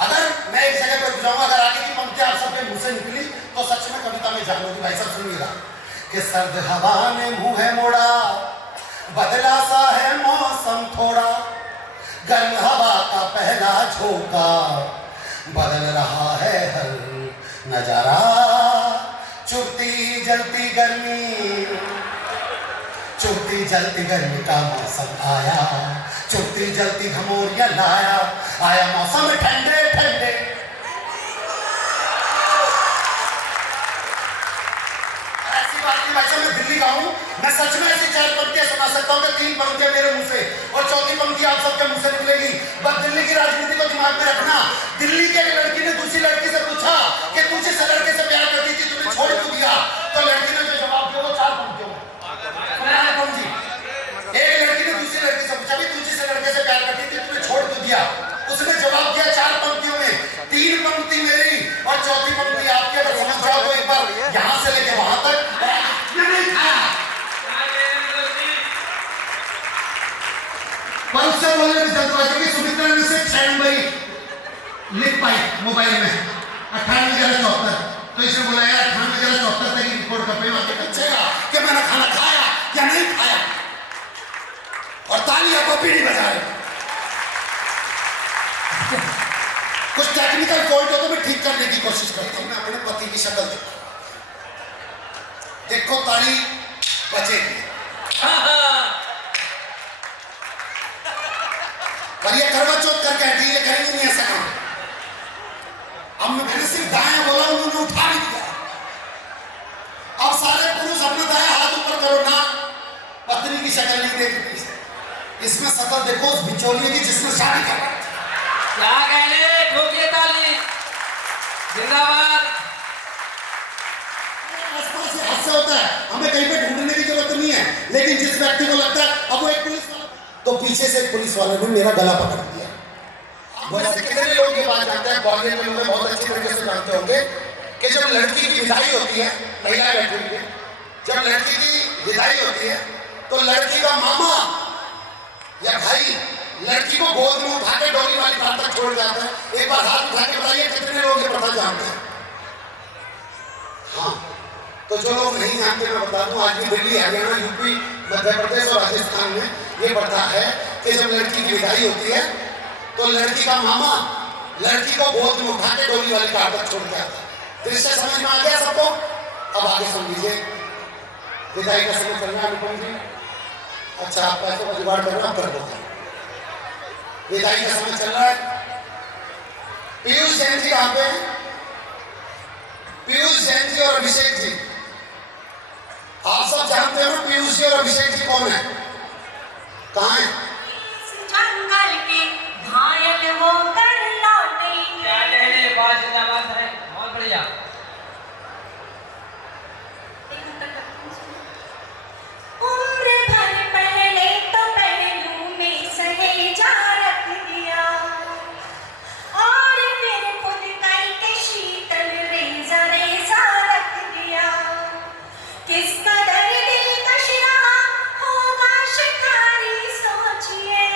अगर मैं एक जगह पर जाऊंगा, अगर आगे की पंक्तियां आप सबके मुंह से निकली तो सच में कविता में जान होगी। भाई साहब सुनिएगा कि सर्द हवा ने मुंह है मोड़ा, बदला सा है मौसम थोड़ा, गर्म हवा का पहला झोंका, बदल रहा है हर नजारा, चुभती जलती गर्मी, चुभती जलती गर्मी का मौसम आया, चुभती जलती घमौरियां लाया, आया मौसम ठंडे ठंडे। ऐसी बात नहीं भाई साहब, मैं दिल्ली का हूं, मैं सच में ऐसी 4 पंक्तियां सुना सकता हूं कि 3 पंक्तियां मेरे मुंह से और चौथी पंक्ति आप सबके मुंह से निकलेगी। बस दिल्ली की राजनीति को दिमाग में रखना। दिल्ली की एक लड़की ने दूसरी लड़की से पूछा कि तू जिस लड़के से प्यार करती थी तुम्हें छोड़ क्यों दिया? तो लड़की ने जो जवाब दिया वो 4 पंक्तियों में। एक लड़की ने दूसरी लड़की से पूछा तू जिस लड़के से प्यार करती थी तुम्हें छोड़ क्यों दिया? उसने जवाब दिया 4 पंक्तियों में, 3 पंक्ति मेरी और चौथी पंक्ति आपकी। अगर समझ जाओ तो एक बार यहां से लेके वहां तक पंच से बोले की सुमित्रा ने से 6 नंबरी लिख पाई मोबाइल में 98,74, तो इसने बोला यार 98,74 तक रिकॉर्ड कर पाई, आगे पूछेगा कि मैंने खाना खाया या नहीं खाया, और तालियां कभी नहीं बजाए। कुछ टेक्निकल फॉल्ट हो तो मैं ठीक करने की कोशिश करता हूं। मैं अपने पति की शक्ल देखो, ताली बचेगी, पर ये करवा चौथ करके हटी, ये करेंगे नहीं ऐसा काम। अब मैंने सिर्फ दाएं बोला, उन्होंने उठा भी दिया। अब सारे पुरुष अपना दाया हाथ ऊपर करो ना, पत्नी की शक्ल नहीं देखनी, इसमें शक्ल देखो उस बिचौलिए की जिसने शादी कर रखी। क्या कहने, ठोकिए ताली, जिंदाबाद। आसपास से हादसा होता है, हमें कहीं पे ढूंढने की जरूरत नहीं है, लेकिन जिस व्यक्ति को लगता है अब वो एक पुलिस वाला, तो पीछे से एक पुलिस वाले ने मेरा गला पकड़ दिया। वैसे कितने लोग ये बात जानते हैं, ग्वालियर के लोग बहुत अच्छी तरीके से जानते होंगे कि जब लड़की की विदाई होती है, महिला लड़की की जब लड़की की विदाई होती है, तो लड़की का मामा या भाई लड़की को गोद में उठा के डोली वाली बात तक छोड़ जाता है। एक बार हाथ उठा के बताइए कितने लोग ये प्रथा जानते हैं? हाँ, तो जो लोग नहीं जानते मैं बता दूं, आज भी दिल्ली, हरियाणा, यूपी, मध्य प्रदेश और राजस्थान में ये प्रथा है कि जब लड़की की विदाई होती है तो लड़की का मामा लड़की को गोद में उठा के डोली वाली कार तक छोड़ के आता है। दृश्य समझ में आ गया सबको? अब आगे समझिए, विदाई का समय चल रहा है अनुपम जी। अच्छा, आप पैसे का जुगाड़ करना, आप कर दो। विदाई का समय चल रहा है। पीयूष जैन जी कहाँ पे? पीयूष जैन जी और अभिषेक जी, आप सब जानते हो पीयूष जी और अभिषेक जी कौन है? कहाँ है? जंगल के घायल होकर लौटे। क्या कहने, बात जिंदाबाद है, बहुत बढ़िया। उम्र भर पहले तो पहलू में सहेजा रख दिया, और फिर खुद करके शीतल रेजा रेजा रख दिया। किस कदर दिलकश रहा होगा शिकारी, सोचिए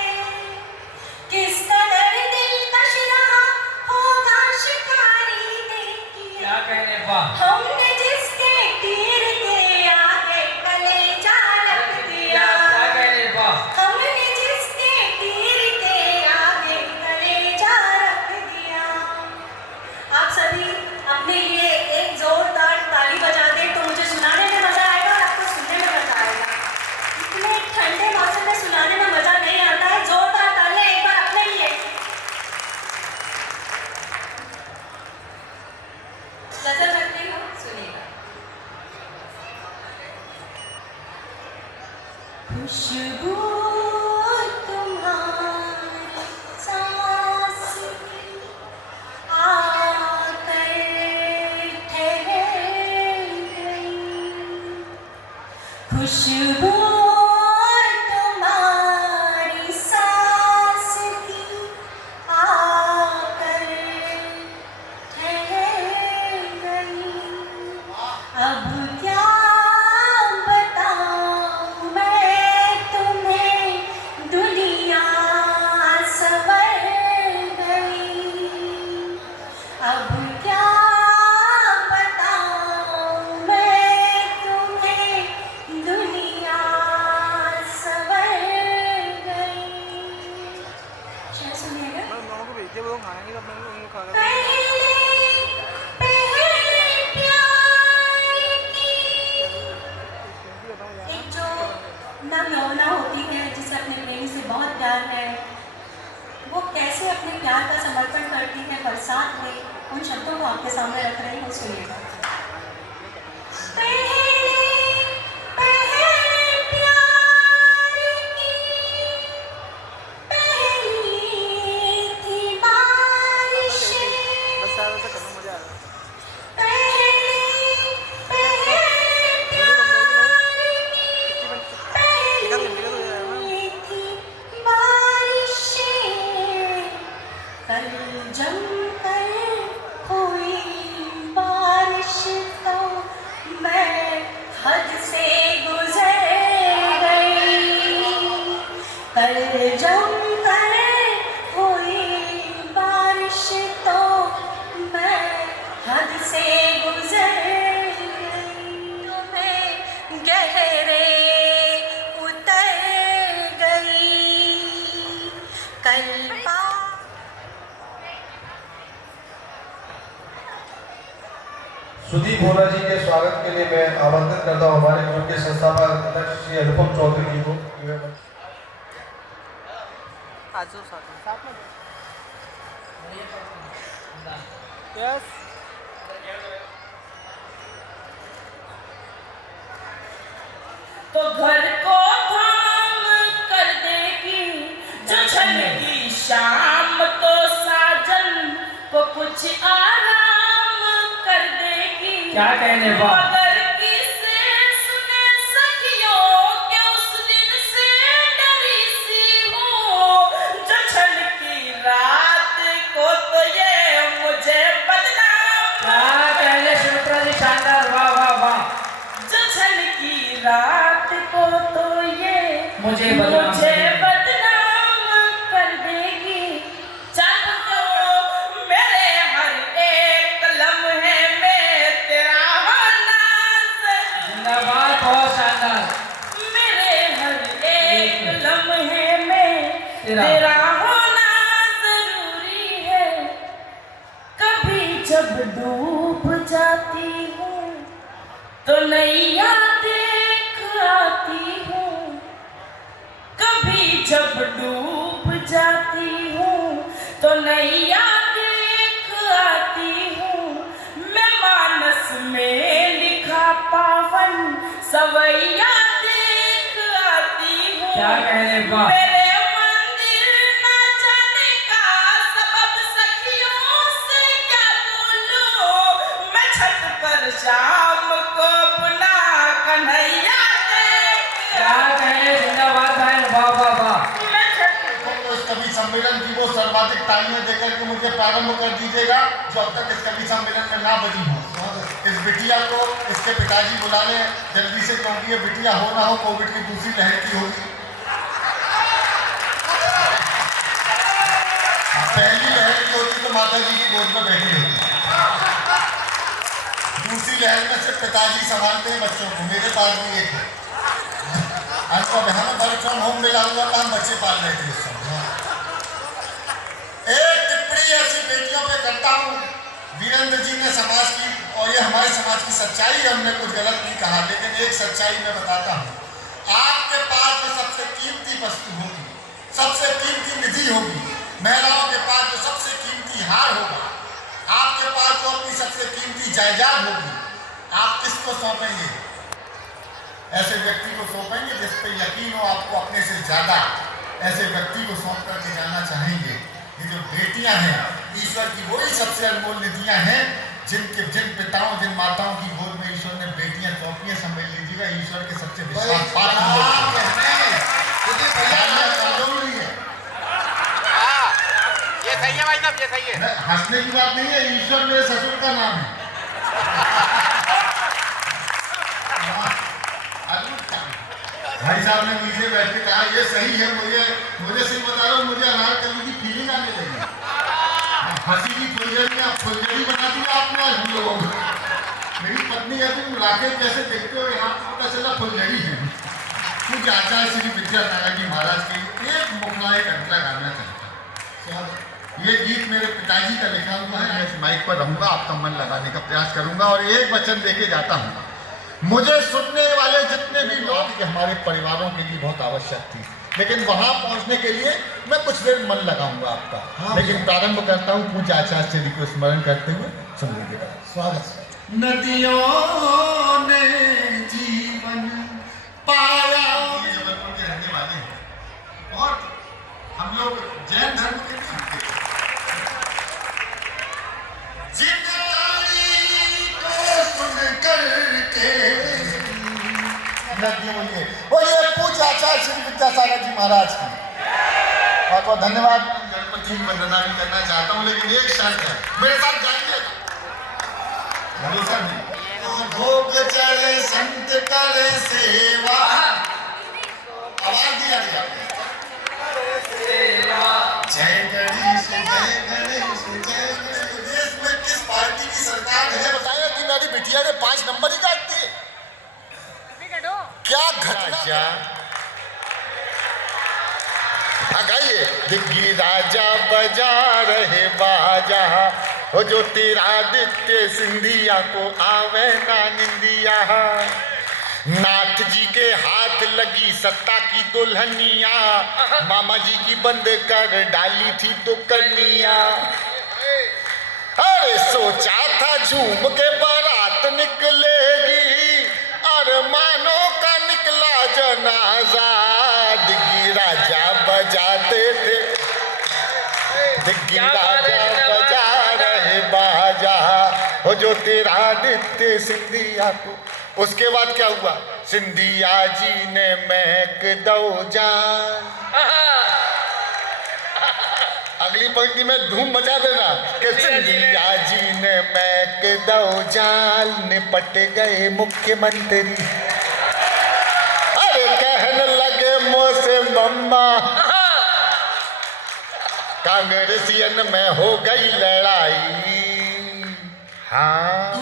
किस कदर दिलकश रहा होगा शिकारी, देखिए। क्या कहने, वाह। हमने जिसके तीर के आगे कलेजा रख दिया, क्या कहने, वाह। हमने जिसके तीर के आगे कलेजा रख दिया। आप सभी अपने लिए एक जोरदार ताली बजा दें तो मुझे सुनाने में मजा आएगा और आपको सुनने में मजा आएगा। इतने ठंडे मौसम में सुनाने में मजा नहीं आता है। जोरदार तालियां एक बार अपने लिए। गजल रखते हो, सुनिएगा। खुशबू तुम्हारी सांस की आकर ठहर गई, खुशबू तुम्हारी सांस की आकर ठहर गई। अब क्या बताऊं मैं तुम्हें, दुनिया संवर गई। अब क्या बताऊं मैं तुम्हें, दुनिया संवर गई। शायद सुनिएगा। एक जो नवयौवना होती है, जिसे अपने प्रेमी से बहुत प्यार है, वो कैसे अपने प्यार का समर्पण करती है बरसात में, उन शब्दों को आपके सामने रख रही हूँ, सुनिएगा। कल जमकर हुई बारिश तो मैं हद से गुजर गई, कल जमकर हुई बारिश तो तलपा। सुदीप भोला जी के स्वागत के लिए मैं आमंत्रित करता हूँ हमारे ग्रुप के संस्थापक अध्यक्ष श्री अनुपम चौधरी जी को। तो घर को धाम कर देगी जो छलकी शाम, तो साजन को कुछ आराम कर देगी। क्या कहने बा? मगर किसे सुने सखियों के उस दिन से डरी सी हूँ, जो छलकी रात को तो ये मुझे बदनाम। क्या कहने सुमित्रा जी, शानदार, वाह वाह वाह। जो छलकी रात को तो ये मुझे बदनाम कर देगी। चांद को मेरे हर एक लम्हे में तेरा होना जिंदाबाद, बहुत शानदार। मेरे हर एक लम्हे में तेरा होना जरूरी है। कभी जब डूब जाती हूँ तो नैया देख आती हूँ, कभी जब डूब जाती हूँ तो नैया देख आती हूँ। मैं मानस में लिखा पावन सवैया देख आती हूँ। क्या कहने बा? मेरे मंदिर न जाने का सबब सखियों से क्या बोलूं, मैं छत पर शाम को अपना कन्हैया देख। क्या कहने, जिंदाबाद भाई, वाह वाह वाह। मैं छत तो इस कवि सम्मेलन की वो सर्वाधिक तालियां देकर के मुझे प्रारंभ कर दीजिएगा जो अब तक इस कवि सम्मेलन में ना बजी हो। इस बिटिया को इसके पिताजी बुला लें जल्दी से, क्योंकि ये बिटिया हो ना हो कोविड की दूसरी लहर की होगी। पहली लहर की होती तो माता जी की गोद में बैठी होती, दूसरी लहर में सिर्फ पिताजी संभालते हैं बच्चों को। मेरे पास भी एक है, हमको बहन वर्क फ्रॉम होम मिला हुआ था, हम बच्चे पाल रहे थे उस समय। एक टिप्पणी ऐसी बेटियों पे करता हूँ, वीरेंद्र जी ने समाज की, और ये हमारे समाज की सच्चाई है, हमने कुछ गलत नहीं कहा, लेकिन एक सच्चाई मैं बताता हूँ। आपके पास जो सबसे कीमती वस्तु होगी, सबसे कीमती निधि होगी, महिलाओं के पास जो सबसे कीमती हार होगा, आपके पास जो अपनी सबसे कीमती जायदाद होगी, आप किसको सौंपेंगे? ऐसे व्यक्ति को सौंपेंगे जिस पे यकीन हो आपको अपने से ज्यादा, ऐसे व्यक्ति को सौंप करके जाना चाहेंगे। ये जो बेटियां हैं ईश्वर की वही सबसे अनमोल निधियां हैं, जिन पिताओं जिन माताओं की गोद में ईश्वर ने बेटियां सौंपी हैं। समझ लीजिएगा ईश्वर के सबसे विश्वास पात्र लोग हैं। ये सही है भाई साहब, ये सही है। हंसने की बात नहीं है, ईश्वर मेरे ससुर का नाम है। भाई साहब ने नीचे बैठ के कहा ये सही है, मुझे सही बता रहा हूँ, मुझे अनारकली की फीलिंग आने लगी। हंसी की फुलझड़ी आप फुलझड़ी बना दी आपने आज हम लोगों को। मेरी पत्नी कहती तुम राकेश कैसे देखते हो, यहाँ तो पता चला फुलझड़ी है। क्योंकि आचार्य श्री विद्यासागर जी महाराज के एक मुखला एक अंतरा गाना चाहता हूँ। ये गीत मेरे पिताजी का लिखा हुआ है। मैं इस माइक पर रहूंगा, आपका मन लगाने का प्रयास करूंगा और एक वचन देके जाता हूँ। मुझे सुनने वाले जितने भी लोग कि हमारे परिवारों के लिए बहुत आवश्यक थी, लेकिन वहां पहुंचने के लिए मैं कुछ देर मन लगाऊंगा आपका। लेकिन प्रारंभ करता हूं पूज्य आचार्य श्री को स्मरण करते हुए। सुन लीजिएगा। स्वागत। नदियों ने जीवन पाया। ये जबलपुर के रहने वाले हैं और हम लोग जैन धर्म के और ये पूज्य आचार्य श्री विद्यासागर जी महाराज की बहुत बहुत धन्यवाद। गणपति की वंदना भी करना चाहता हूँ, लेकिन एक शर्त है, मेरे साथ जाइए। भोग चले संत करे सेवा, आवाज दिया गया। जय गणेश जय गणेश जय गणेश। देश में किस पार्टी की सरकार है बताया कि मेरी बिटिया ने 5 नंबर ही काट दिए। क्या घटना। गाइए। दिग्गी राजा बजा रहे बाजा, हो जो तेरादित्य सिंधिया को आवे ना निंदिया। नाथ जी के हाथ लगी सत्ता की दुल्हनिया, मामा जी की बंद कर डाली थी दुकनिया। अरे सोचा था झूम के बारात निकलेगी, अरमानों का निकला जनाजा। दिग्गी राजा बजाते थे, दिग्गी राजा बजा रहे बाजा, हो जो तेरादित्य सिंधिया को। उसके बाद क्या हुआ? सिंधिया जी ने महक दो जान। अगली पंक्ति में धूम मचा देना कि सिंधिया जी ने महक दो जान, निपट गए मुख्यमंत्री। अरे कहने लगे मुँह से मम्मा, कांग्रेसियन में हो गई लड़ाई। हाँ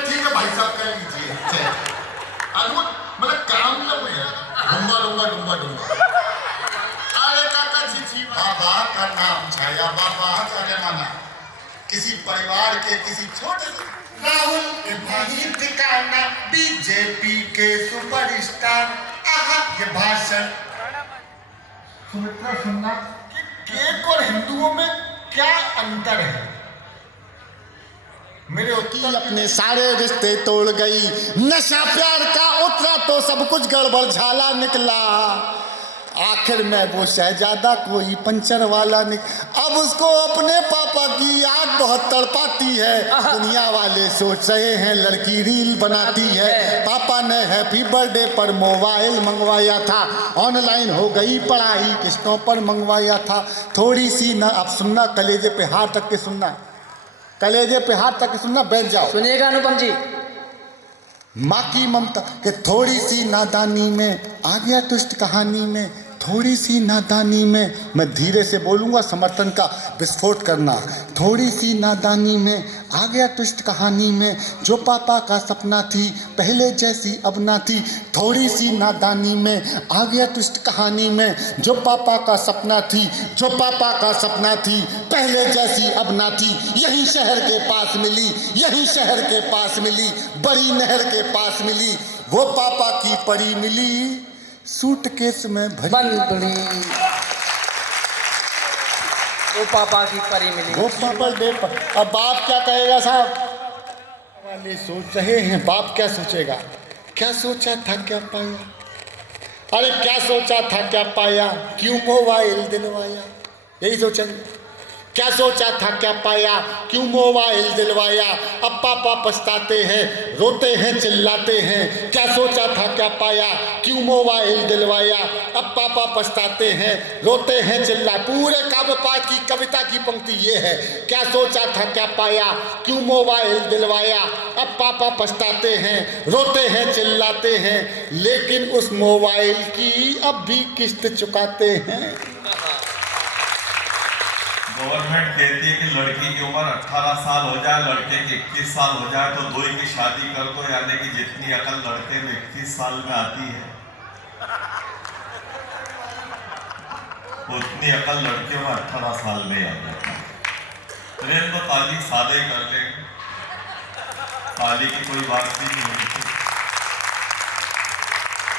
ठीक है भाई साहब, कह लीजिए। मतलब काम डूंगा डूंगा डूंगा डूंगा। अरे काका जी, बाबा का नाम छाया, बाबा का जमाना। किसी परिवार के किसी छोटे से राहुल इब्राहिम ठिकाना, बीजेपी के सुपरस्टार। ये भाषण सुमित्रा सुनना कि केक और हिंदुओं में क्या अंतर है? मेरे वकील अपने सारे रिश्ते तोड़ गई, नशा प्यार का उतरा तो सब कुछ गड़बड़ झाला निकला। आखिर में वो शहजादा कोई पंचर वाला अब उसको अपने पापा की याद बहुत तड़पाती है। दुनिया वाले सोच रहे हैं लड़की रील बनाती है। पापा ने हैप्पी बर्थडे पर मोबाइल मंगवाया था, ऑनलाइन हो गई पढ़ाई, किस्तों पर मंगवाया था। थोड़ी सी ना, अब सुनना, कलेजे पे हाथ रख के सुनना, कलेजे पे हाथ तक सुनना, बैठ जाओ। सुनिएगा अनुपम जी। माँ की ममता के थोड़ी सी नादानी में आ गया ट्विस्ट कहानी में, थोड़ी सी नादानी में। मैं धीरे से बोलूँगा, समर्थन का विस्फोट करना। थोड़ी सी नादानी में आ गया ट्विस्ट कहानी में, जो पापा का सपना थी पहले जैसी अब ना थी। थोड़ी सी नादानी में आ गया ट्विस्ट कहानी में, जो पापा का सपना थी, जो पापा का सपना थी पहले जैसी अब ना थी। यही शहर के पास मिली, यही शहर के पास मिली, बड़ी नहर के पास मिली। वो पापा की परी मिली, सूटकेस में भरी। वो पापा की परी मिली, वो पापा डे पर। अब बाप क्या कहेगा साहब? वाले सोच रहे हैं बाप क्या सोचेगा। क्या सोचा था क्या पाया, अरे क्या सोचा था क्या पाया, क्यों मोबाइल दिलवाया। यही सोचेंगे, क्या सोचा था क्या पाया, क्यों मोबाइल दिलवाया। अब पापा पछताते हैं, रोते हैं, चिल्लाते हैं। क्या सोचा था क्या पाया, क्यों मोबाइल दिलवाया। अब पापा पछताते हैं, रोते हैं, चिल्ला। पूरे काव्य पाठ की कविता की पंक्ति ये है, क्या सोचा था क्या पाया, क्यों मोबाइल दिलवाया। अब पापा पछताते हैं, रोते हैं, चिल्लाते हैं, लेकिन उस मोबाइल की अब भी किस्त चुकाते हैं। गवर्नमेंट कहती है कि लड़की की उम्र 18 साल हो जाए, लड़के की 21 साल हो जाए तो दो ही की शादी कर दो, यानी कि जितनी अकल लड़के में 21 साल में आती है उतनी अकल लड़कियों में 18 साल में आ जाती है। ट्रेन तो ताली सादे कर लेंगे, ताली की कोई बात भी नहीं होती।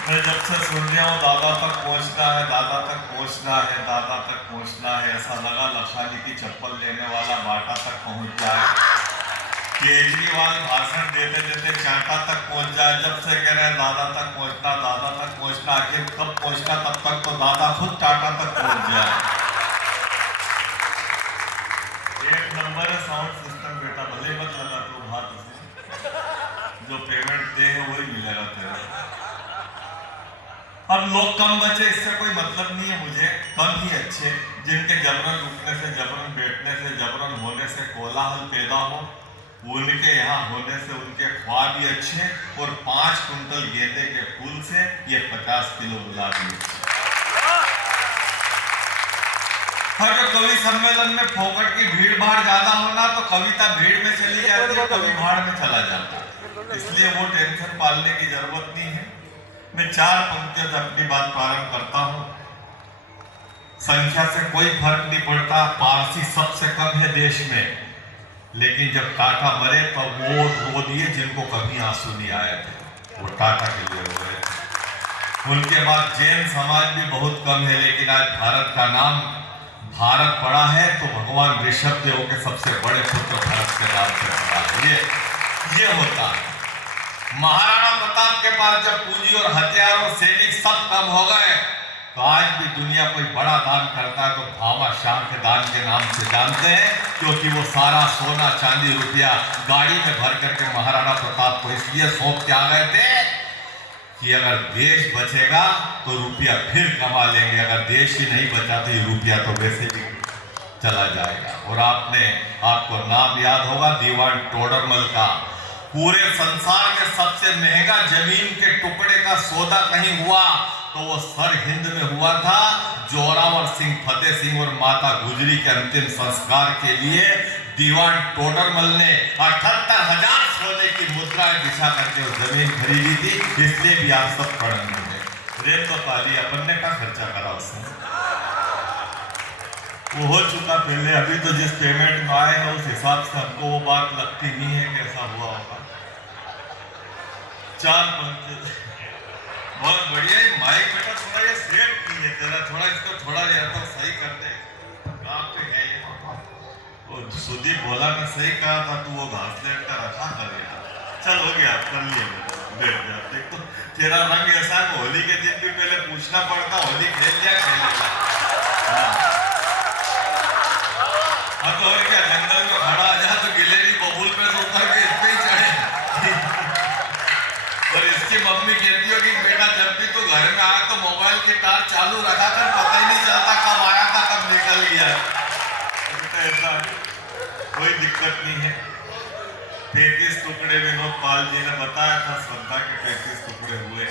मैं जब से सुन रहा हूँ दादा तक पहुँचना है, दादा तक पहुँचना है, दादा तक पहुँचना है, ऐसा लगा लखानी की चप्पल लेने वाला बाटा तक पहुँच जाए, केजरीवाल भाषण देते देते चांटा तक पहुँच जाए। जब से कह रहे हैं दादा तक पहुँचना, दादा तक पहुँचना, आखिर कब पहुँचना, तब तक तो दादा खुद टाटा तक पहुँच जाए। एक नंबर है साउंड सिस्टम बेटा, भले मत लगा तो हाथ से, जो पेमेंट दे वही मिलेगा तेरा। अब लोग कम बचे इससे कोई मतलब नहीं है मुझे, कम ही अच्छे, जिनके जबरन उठने से, जबरन बैठने से, जबरन होने से कोलाहल पैदा हो, उनके यहाँ होने से उनके ख्वाब भी अच्छे, और 5 कुंटल गेंदे के फूल से ये 50 किलो गुलाब भी। अगर कवि सम्मेलन में फोकट की भीड़ भाड़ ज्यादा होना तो कविता भीड़ में चली जाती है, कवि भाड़ में चला जाता है, इसलिए वो टेंशन पालने की जरूरत नहीं है। मैं 4 पंक्तियों से अपनी बात प्रारंभ करता हूँ। संख्या से कोई फर्क नहीं पड़ता, पारसी सबसे कम है देश में, लेकिन जब टाटा मरे तब वो रो दिए जिनको कभी आंसू नहीं आए थे, वो टाटा के लिए हो गए। उनके बाद जैन समाज भी बहुत कम है, लेकिन आज भारत का नाम भारत पड़ा है तो भगवान ऋषभ देव के सबसे बड़े पुत्र भारत के नाम से पड़ा है। ये होता है। महाराणा प्रताप के पास जब पूंजी और हथियार और सैनिक सब कम हो गए, तो आज भी दुनिया कोई बड़ा दान करता है तो भामा शाह के दान के नाम से जानते हैं, क्योंकि वो सारा सोना चांदी रुपया गाड़ी में भर करके महाराणा प्रताप को इसलिए सौंप के आ गए थे कि अगर देश बचेगा तो रुपया फिर कमा लेंगे, अगर देश ही नहीं बचा तो ये रुपया तो वैसे भी चला जाएगा। और आपको नाम याद होगा दीवान टोडरमल का। पूरे संसार में सबसे महंगा जमीन के टुकड़े का सौदा कहीं हुआ तो वो सर हिंद में हुआ था। जोरावर सिंह फतेह सिंह और माता गुजरी के अंतिम संस्कार के लिए दीवान टोडरमल ने 78,000 सोने की मुद्राएं बिछा करके वो जमीन खरीदी थी, इसलिए भी आप सब पढ़ेंगे। रेत तो ताली अपन ने क्या खर्चा करा उसने, वो हो चुका पहले। अभी तो जिस पेमेंट में आए हैं उस हिसाब से हमको वो बात लगती नहीं है कैसा हुआ होगा। 4 पंच बहुत बढ़िया। माइक बेटा थोड़ा ये सेट नहीं है तेरा, थोड़ा इसको थोड़ा या तो सही कर दे। कहाँ पे है ये? वो सुदीप बोला मैं सही कहा था, तू वो घास लेट का रखा कर यार। चल हो गया, कर लिए, बैठ जा। देख तो तेरा रंग ऐसा है, होली के दिन भी पहले पूछना पड़ता होली खेल लिया खेलेगा। हाँ तो और क्या, जंगल में खड़ा आ जा तो गिलेरी बबूल पे से उतर के इस पे ही चढ़े। और इसकी मम्मी कहती हो कि बेटा जब भी तू घर में आया तो मोबाइल की टार चालू रखा कर, पता ही नहीं चलता कब आया था कब निकल गया। ऐसा कोई दिक्कत नहीं है। 33 टुकड़े विनोद पाल जी ने बताया था, श्रद्धा के 33 टुकड़े हुए।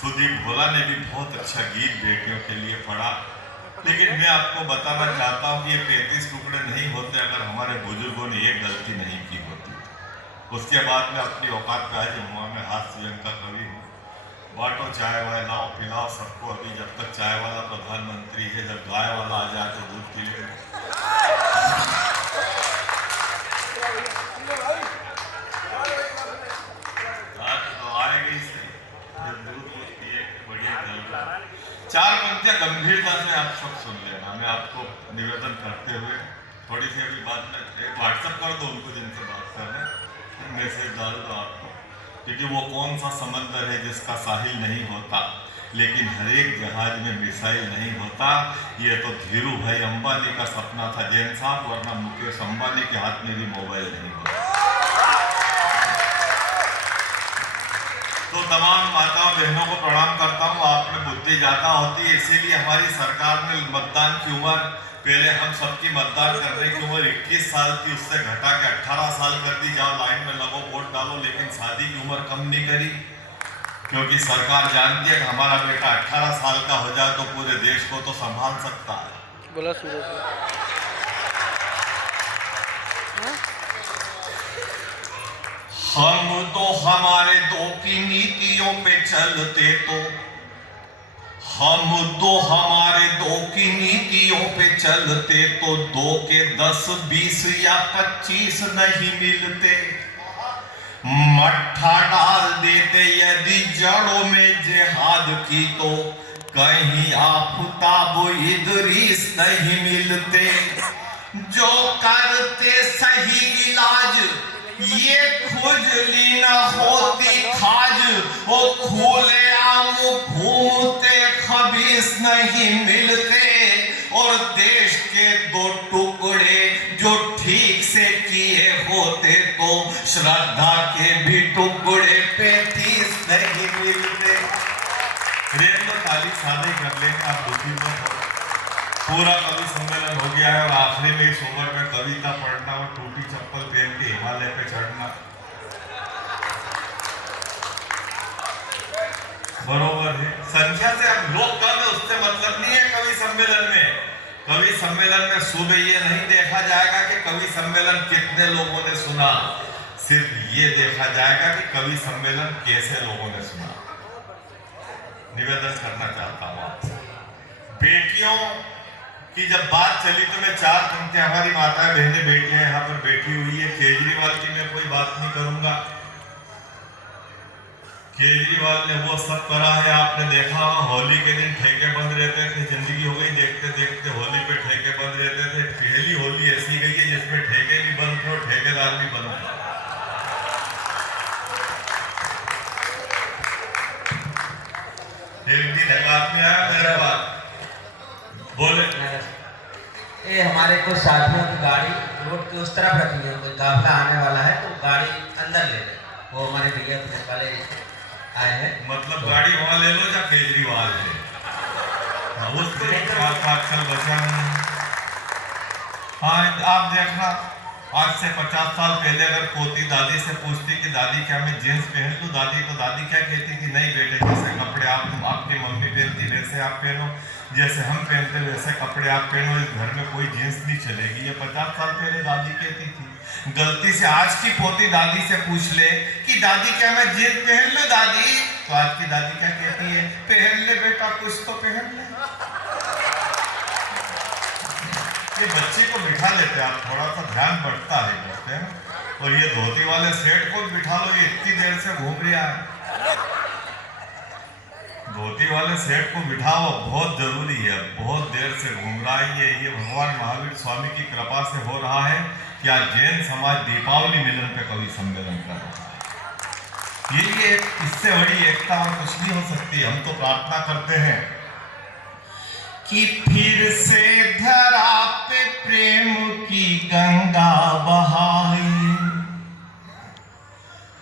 सुदीप भोला ने भी बहुत अच्छा गीत बेटियों के लिए पढ़ा। लेकिन मैं आपको बताना चाहता हूँ कि ये 33 टुकड़े नहीं होते अगर हमारे बुजुर्गों ने एक गलती नहीं की होती। उसके बाद में अपनी औकात पे आज हुआ, मैं हाथ स्वयं का कवि हूँ। बांटो चाय वाय, लाओ पिलाओ सबको। अभी जब तक चाय वाला प्रधानमंत्री है, जब गाय वाला आ जाए तो दूध पी लेंगे। आएगी से जब दूध पिए बढ़िया चल। 4 पंक्तियां गंभीरता से आप सब सुन लेना। मैं आपको निवेदन करते हुए थोड़ी सी अभी बात में एक व्हाट्सएप कर दो उनको जिनसे बात करना, मैसेज डाल दो आपको, क्योंकि वो कौन सा समंदर है जिसका साहिल नहीं होता, लेकिन हर एक जहाज में मिसाइल नहीं होता। ये तो धीरू भाई अंबानी का सपना था जैन साहब, वरना मुकेश अंबानी के हाथ में भी मोबाइल नहीं होता। तो तमाम माताओं बहनों को प्रणाम करता हूँ। आप में बुद्धि ज्यादा होती है, इसीलिए हमारी सरकार ने मतदान की उम्र, पहले हम सबकी मतदान करने की उम्र 21 साल थी, उससे घटा के 18 साल कर दी। जाओ लाइन में लगो वोट डालो, लेकिन शादी की उम्र कम नहीं करी, क्योंकि सरकार जानती है कि हमारा बेटा 18 साल का हो जाए तो पूरे देश को तो संभाल सकता है। बोला सूरज हम तो हमारे दो की नीतियों पे चलते तो, हम तो हमारे दो की नीतियों पे चलते तो 2 के 10, 20 या 25 नहीं मिलते। मट्ठा डाल देते यदि जड़ों में जिहाद की तो कहीं आफताब इदरीस नहीं मिलते। जो करते सही इलाज ये खुजली न होती खाज, वो खुले आम घूमते खबीस नहीं मिलते। और देश के 2 टुकड़े जो ठीक से किए होते तो श्रद्धा के भी टुकड़े 35 नहीं मिलते। रेल तो खाली सादे कर लेंगे, आप दुखी मत हो। पूरा कवि सम्मेलन हो गया है और आखिरी में इस उम्र में कविता पढ़ना और टूटी चप्पल पहन के हिमालय पे चढ़ना बरोबर है। संख्या से अब लोग कम है उससे मतलब नहीं है कवि सम्मेलन में। कवि सम्मेलन में सुबह ये नहीं देखा जाएगा कि कवि सम्मेलन कितने लोगों ने सुना, सिर्फ ये देखा जाएगा कि कवि सम्मेलन कैसे लोगों ने सुना। निवेदन करना चाहता हूँ आपसे, बेटियों कि जब बात चली तो मैं 4 पंक्ति हमारी माताएं बहनें बेटियां यहाँ पर बैठी हुई है। केजरीवाल की मैं कोई बात नहीं करूंगा। केजरीवाल ने वो सब करा है, आपने देखा होगा होली के दिन ठेके बंद रहते थे, जिंदगी हो गई देखते देखते होली पे ठेके बंद रहते थे। पहली होली ऐसी गई है जिसमें ठेके भी बंद थे और ठेकेदार भी बंद थे। एक दिन आदमी आया मेरे पास, बोले ये हमारे कुछ साथियों की गाड़ी रोड की उस तरफ रखी है, कोई काफिला आने वाला है तो गाड़ी अंदर ले ले। वो हमारे भैया पुलिस वाले आए हैं। मतलब गाड़ी वहाँ ले लो या केजरीवाल ले, उसको आजकल बचा नहीं। हाँ, आप देखना, आज से 50 साल पहले अगर पोती दादी से पूछती कि दादी क्या मैं जींस पहन लूँ, दादी क्या कहती थी, नहीं बेटे, जैसे कपड़े आपकी मम्मी पहनती वैसे आप पहनो, जैसे हम पहनते वैसे कपड़े आप पहनो, इस घर में कोई जींस नहीं चलेगी। ये 50 साल पहले दादी कहती थी। गलती से आज की पोती दादी से पूछ ले कि दादी क्या मैं जींस पहन लूँ दादी, तो आज की दादी क्या कहती है, पहन ले बेटा, कुछ तो पहन ले। ये बच्चे को बिठा लेते हैं, आप थोड़ा सा ध्यान बढ़ता है बोलते हैं। और ये धोती वाले सेठ को बिठा लो, ये इतनी देर से घूम रहा है। धोती वाले सेठ को बिठाओ, बहुत जरूरी है, बहुत देर से घूम रहा है। ये भगवान महावीर स्वामी की कृपा से हो रहा है कि आज जैन समाज दीपावली मिलन पे कवि सम्मेलन कर रहा है। ये इससे बड़ी एकता और कुछ नहीं हो सकती। हम तो प्रार्थना करते हैं कि फिर से धरा पे प्रेम की गंगा बहाई,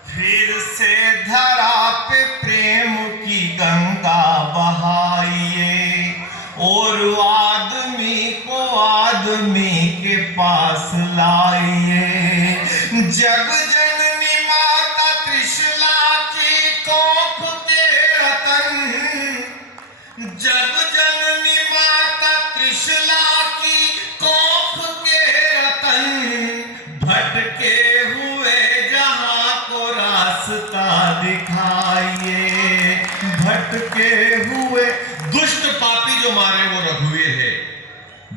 फिर से धरा पे प्रेम की गंगा बहाइए, और आदमी को आदमी के पास लाइए। जग जननी माता त्रिशला की कोख के रतन, जग जननी माता त्रिशला की कोख के रतन, भटके हुए जहां को रास्ता दिखाइए। भटके हुए दुष्ट पापी जो मारे वो रघुवीर है,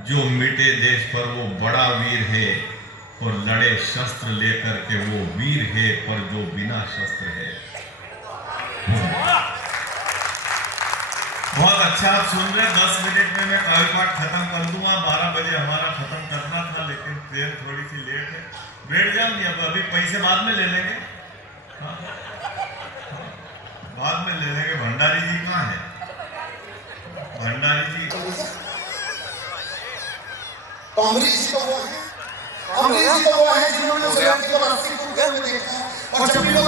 जो मिटे देश पर वो बड़ा वीर है, और लड़े शस्त्र लेकर के वो वीर है, पर जो बिना शस्त्र है। बहुत अच्छा आप सुन रहे हैं। 10 मिनट में मैं काव्य पाठ खत्म कर दूंगा। 12 बजे हमारा खत्म करना था, लेकिन ट्रेन थोड़ी सी लेट है। बैठ जाऊंगी, अब अभी पैसे बाद में ले लेंगे। हाँ? बाद में ले लेंगे। भंडारी जी कहाँ है? भंडारी जी तो अमरीश जी तो वो है, अमरीश जी तो वो है जिन्होंने उस लड़की को रस्सी को देखा और जब भी वो